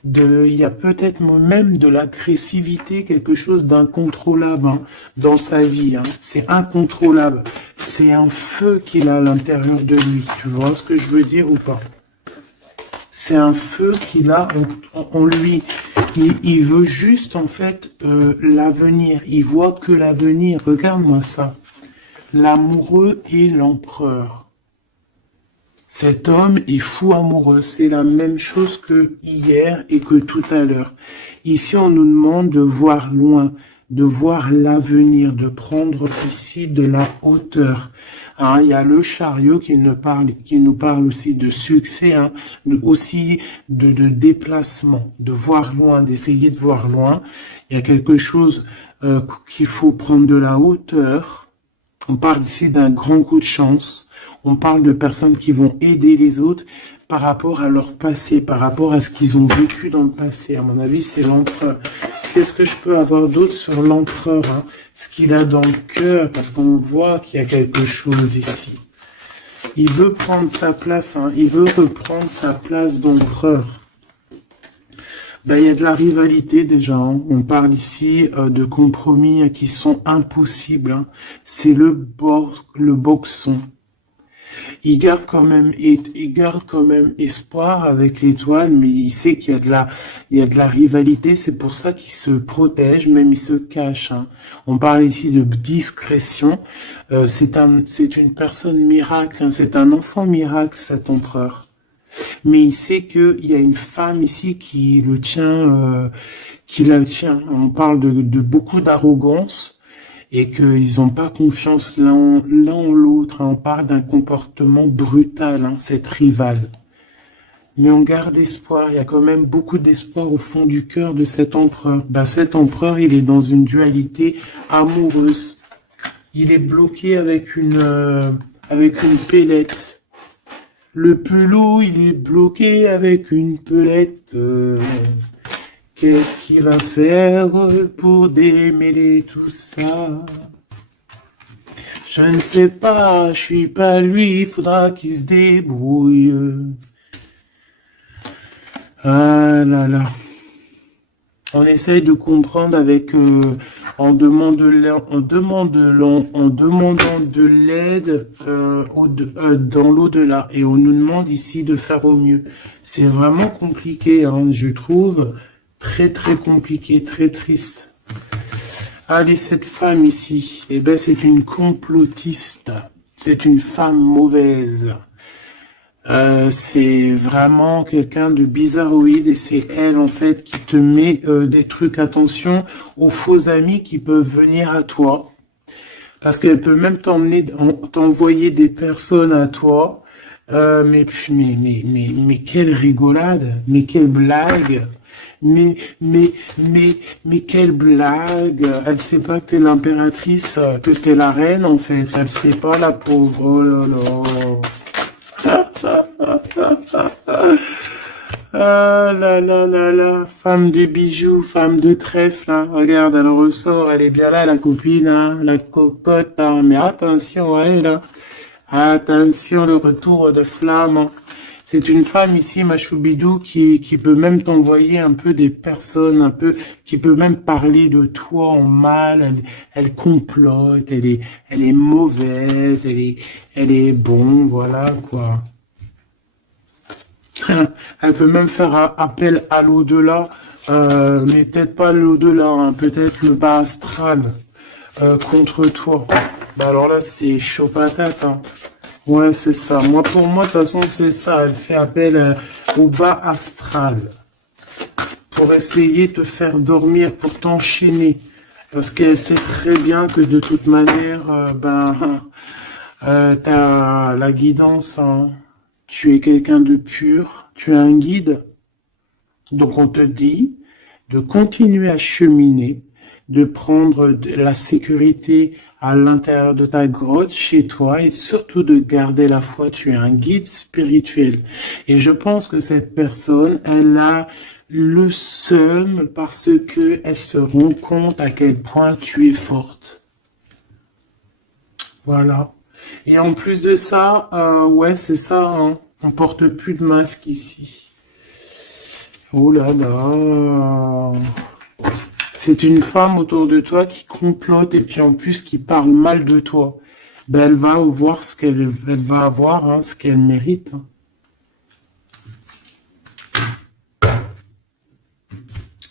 il y a peut-être même de l'agressivité, quelque chose d'incontrôlable, hein, dans sa vie, hein. C'est incontrôlable. C'est un feu qu'il a à l'intérieur de lui. Tu vois ce que je veux dire ou pas? C'est un feu qu'il a en lui. Il veut juste, en fait, l'avenir. Il voit que l'avenir. Regarde-moi ça. L'amoureux et l'empereur. Cet homme est fou amoureux. C'est la même chose que hier et que tout à l'heure. Ici, on nous demande de voir loin, de voir l'avenir, de prendre ici de la hauteur. Hein, il y a le chariot qui nous parle aussi de succès, hein, aussi de déplacement, de voir loin, d'essayer de voir loin. Il y a quelque chose qu'il faut prendre de la hauteur. On parle ici d'un grand coup de chance. On parle de personnes qui vont aider les autres par rapport à leur passé, par rapport à ce qu'ils ont vécu dans le passé. À mon avis, c'est l'empereur. Qu'est-ce que je peux avoir d'autre sur l'empereur, hein? Ce qu'il a dans le cœur, parce qu'on voit qu'il y a quelque chose ici. Il veut prendre sa place, hein? Il veut reprendre sa place d'empereur. Ben, il y a de la rivalité déjà, hein. On parle ici de compromis qui sont impossibles, hein. C'est le boxon. Il garde quand même espoir avec l'étoile, mais il sait qu'il y a de la rivalité. C'est pour ça qu'il se protège, même il se cache, hein. On parle ici de discrétion. C'est une personne miracle, hein. C'est un enfant miracle, cet empereur. Mais il sait qu'il y a une femme ici qui le tient, qui la tient. On parle de beaucoup d'arrogance. Et qu'ils n'ont pas confiance l'un en l'autre. On parle d'un comportement brutal, hein, cette rivale. Mais on garde espoir, il y a quand même beaucoup d'espoir au fond du cœur de cet empereur. Ben, cet empereur, il est dans une dualité amoureuse. Il est bloqué avec une pellette. Le pelot, il est bloqué avec une pelette. Qu'est-ce qu'il va faire pour démêler tout ça? Je ne sais pas, je suis pas lui, il faudra qu'il se débrouille. Ah là là. On essaye de comprendre avec, en demandant de l'aide dans l'au-delà. Et on nous demande ici de faire au mieux. C'est vraiment compliqué, hein, je trouve. Très très compliqué, très triste. Allez, cette femme ici, eh ben c'est une complotiste. C'est une femme mauvaise. C'est vraiment quelqu'un de bizarroïde et c'est elle en fait qui te met des trucs. Attention aux faux amis qui peuvent venir à toi. Parce qu'elle peut même t'envoyer des personnes à toi. Mais quelle rigolade, mais quelle blague. Mais quelle blague! Elle sait pas que t'es l'impératrice, que t'es la reine, en fait. Elle sait pas, la pauvre. Oh là là. Ah là là là là. Femme de bijoux, femme de trèfle, hein. Regarde, elle ressort, elle est bien là, la copine, hein. La cocotte, hein. Mais attention à elle, hein. Attention, le retour de flamme, hein. C'est une femme ici, ma choubidou, qui peut même t'envoyer un peu des personnes, qui peut même parler de toi en mal. Elle complote, elle est mauvaise, elle est bon, voilà, quoi. Elle peut même faire appel à l'au-delà, mais peut-être pas l'au-delà, hein, peut-être le bas astral, contre toi. Bah alors là, c'est chaud patate, hein. Ouais, c'est ça. Pour moi, de toute façon, c'est ça. Elle fait appel au bas astral pour essayer de te faire dormir, pour t'enchaîner. Parce qu'elle sait très bien que de toute manière, t'as la guidance, hein. Tu es quelqu'un de pur, tu es un guide. Donc on te dit de continuer à cheminer, de prendre la sécurité à l'intérieur de ta grotte, chez toi, et surtout de garder la foi. Tu es un guide spirituel. Et je pense que cette personne, elle a le seum parce que elle se rend compte à quel point tu es forte. Voilà. Et en plus de ça, ouais, c'est ça, hein. On porte plus de masque ici. Oh là là. C'est une femme autour de toi qui complote et puis en plus qui parle mal de toi. Ben, elle va voir elle va avoir, hein, ce qu'elle mérite, hein.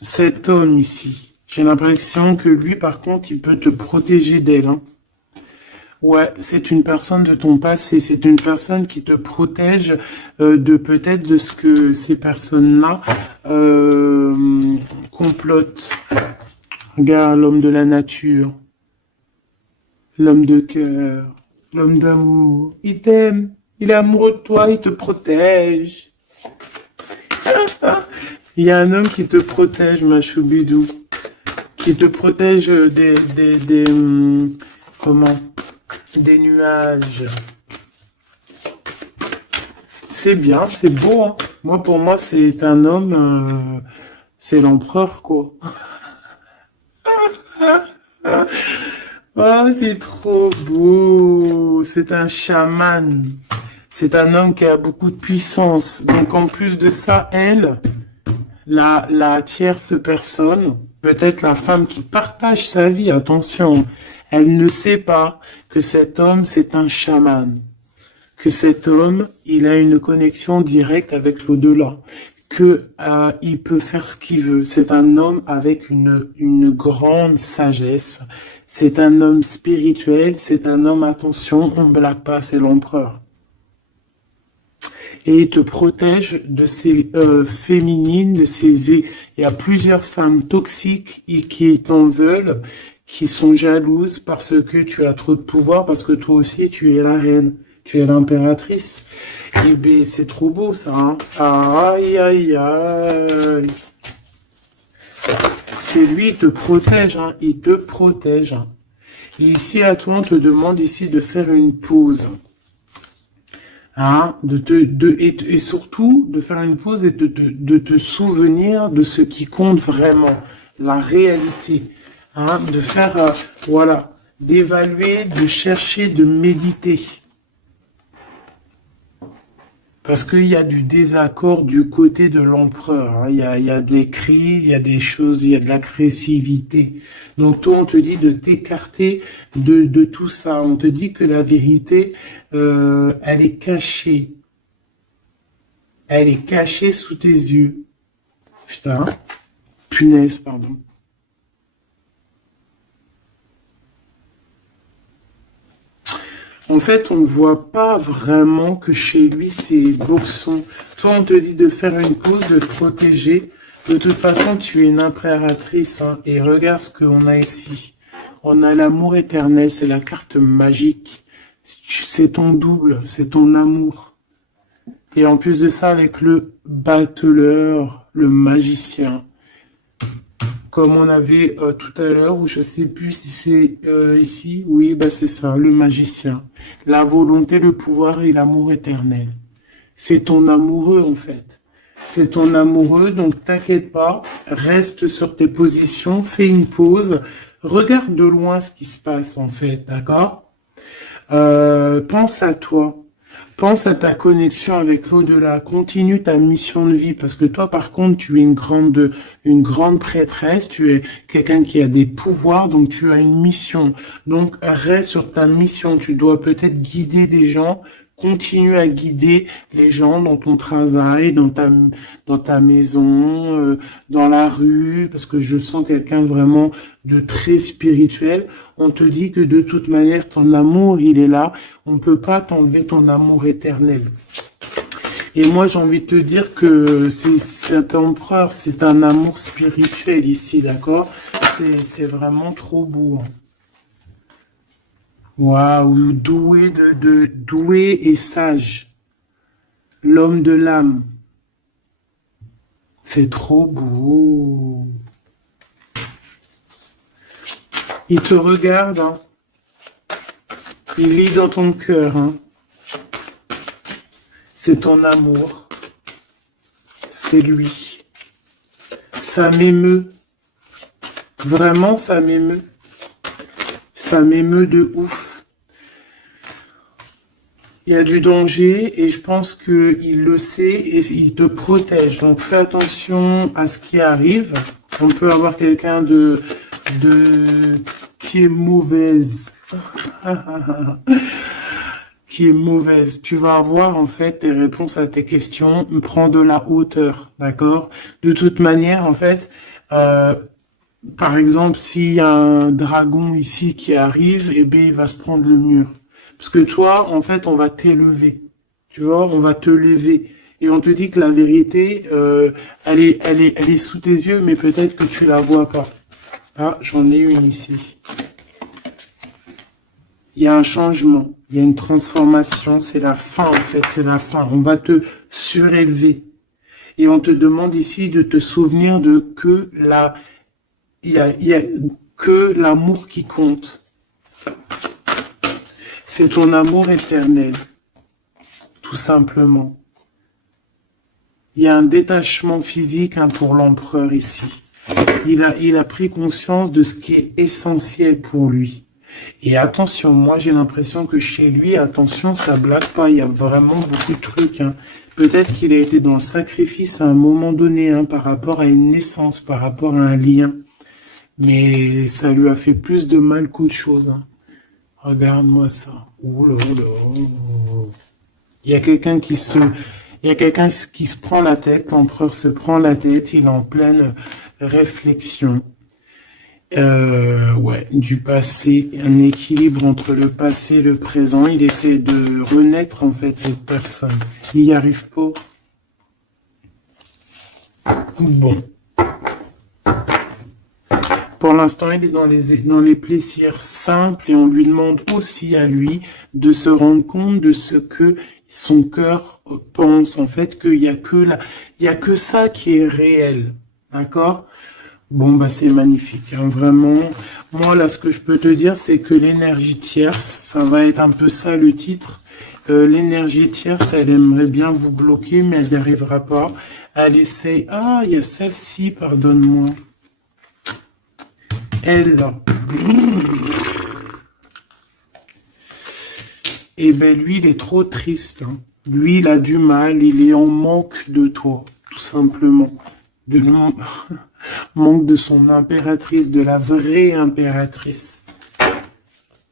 Cet homme ici, j'ai l'impression que lui, par contre, il peut te protéger d'elle, hein. Ouais, c'est une personne de ton passé, c'est une personne qui te protège de peut-être de ce que ces personnes-là complotent. Regarde l'homme de la nature, l'homme de cœur, l'homme d'amour. Il t'aime, il est amoureux de toi, il te protège. Il y a un homme qui te protège, ma choubidou, qui te protège comment? Des nuages. C'est bien, c'est beau, hein. Moi, pour moi, c'est un homme, c'est l'empereur, quoi. Oh, c'est trop beau. C'est un chaman. C'est un homme qui a beaucoup de puissance. Donc, en plus de ça, elle, la tierce personne, peut-être la femme qui partage sa vie, attention, elle ne sait pas que cet homme, c'est un chaman. Que cet homme, il a une connexion directe avec l'au-delà. Que il peut faire ce qu'il veut. C'est un homme avec une grande sagesse. C'est un homme spirituel. C'est un homme, attention, on ne blague pas, c'est l'empereur. Et il te protège de ces féminines, de ces... Il y a plusieurs femmes toxiques qui t'en veulent, qui sont jalouses parce que tu as trop de pouvoir, parce que toi aussi tu es la reine, tu es l'impératrice. Et ben c'est trop beau ça, hein. Aïe aïe aïe. C'est lui, il te protège, hein. Il te protège, hein. Et ici à toi on te demande ici de faire une pause. Hein, et surtout de faire une pause et de te souvenir de ce qui compte vraiment, la réalité, hein, de faire, voilà, d'évaluer, de chercher, de méditer. Parce qu'il y a du désaccord du côté de l'empereur, hein. Il y a des crises, il y a des choses, il y a de l'agressivité. Donc toi, on te dit de t'écarter de tout ça. On te dit que la vérité, elle est cachée. Elle est cachée sous tes yeux. Putain, punaise, pardon. En fait, on ne voit pas vraiment que chez lui, c'est bourson. Toi, on te dit de faire une pause, de te protéger. De toute façon, tu es une impératrice, hein, et regarde ce qu'on a ici. On a l'amour éternel, c'est la carte magique. C'est ton double, c'est ton amour. Et en plus de ça, avec le battleur, le magicien. Comme on avait tout à l'heure, ou je sais plus si c'est ici, oui, bah c'est ça, le magicien. La volonté, le pouvoir et l'amour éternel. C'est ton amoureux en fait. C'est ton amoureux, donc t'inquiète pas, reste sur tes positions, fais une pause, regarde de loin ce qui se passe en fait, d'accord? Pense à toi. Pense à ta connexion avec l'au-delà. Continue ta mission de vie parce que toi, par contre, tu es une grande prêtresse. Tu es quelqu'un qui a des pouvoirs, donc tu as une mission. Donc reste sur ta mission. Tu dois peut-être guider des gens. Continue à guider les gens dans ton travail, dans ta maison, dans la rue, parce que je sens quelqu'un vraiment de très spirituel. On te dit que de toute manière, ton amour, il est là. On ne peut pas t'enlever ton amour éternel. Et moi, j'ai envie de te dire que cet empereur, c'est un amour spirituel ici, d'accord? C'est vraiment trop beau, hein. Waouh, doué et sage. L'homme de l'âme. C'est trop beau. Il te regarde, hein. Il lit dans ton cœur, hein. C'est ton amour. C'est lui. Ça m'émeut. Vraiment, ça m'émeut. Ça m'émeut de ouf. Il y a du danger et je pense qu'il le sait et il te protège. Donc fais attention à ce qui arrive. On peut avoir quelqu'un qui est mauvaise. Qui est mauvaise. Tu vas avoir en fait tes réponses à tes questions. Prends de la hauteur, d'accord? De toute manière, en fait, par exemple, s'il y a un dragon ici qui arrive, eh bien, il va se prendre le mur. Parce que toi, en fait, on va t'élever. Tu vois, on va te lever. Et on te dit que la vérité, elle est sous tes yeux, mais peut-être que tu la vois pas. Ah, j'en ai une ici. Il y a un changement, il y a une transformation, c'est la fin en fait, c'est la fin. On va te surélever. Et on te demande ici de te souvenir de que il y a que l'amour qui compte. C'est ton amour éternel, tout simplement. Il y a un détachement physique pour l'empereur ici. Il a pris conscience de ce qui est essentiel pour lui. Et attention, moi j'ai l'impression que chez lui, attention, ça blague pas, il y a vraiment beaucoup de trucs. Hein. Peut-être qu'il a été dans le sacrifice à un moment donné, par rapport à une naissance, par rapport à un lien. Mais ça lui a fait plus de mal qu'autre chose. Hein. Regarde-moi ça. Oh là là. Il y a quelqu'un qui se prend la tête, l'empereur se prend la tête, il est en pleine réflexion. Ouais, du passé, un équilibre entre le passé et le présent. Il essaie de renaître, en fait, cette personne. Il n'y arrive pas. Bon. Pour l'instant, il est dans les plaisirs simples et on lui demande aussi à lui de se rendre compte de ce que son cœur pense. En fait, qu'il y a que ça qui est réel. D'accord? Bon, bah, c'est magnifique, hein, vraiment. Moi, là, ce que je peux te dire, c'est que l'énergie tierce, ça va être un peu ça le titre. L'énergie tierce, elle aimerait bien vous bloquer, mais elle n'y arrivera pas. Elle essaye... Ah, il y a celle-ci, pardonne-moi. Elle, là. Eh ben, lui, il est trop triste. Hein. Lui, il a du mal, il est en manque de toi, tout simplement. Manque de son impératrice, de la vraie impératrice.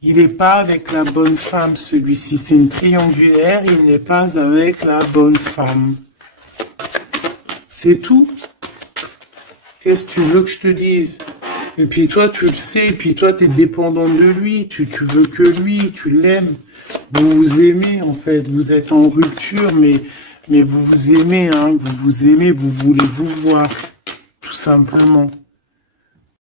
Il n'est pas avec la bonne femme, celui-ci. C'est une triangulaire, il n'est pas avec la bonne femme. C'est tout. Qu'est-ce que tu veux que je te dise? Et puis toi, tu le sais, et puis toi, tu es dépendant de lui, tu veux que lui, tu l'aimes. Vous vous aimez, en fait. Vous êtes en rupture, mais vous vous aimez, hein. Vous vous aimez, vous voulez vous voir. Tout simplement.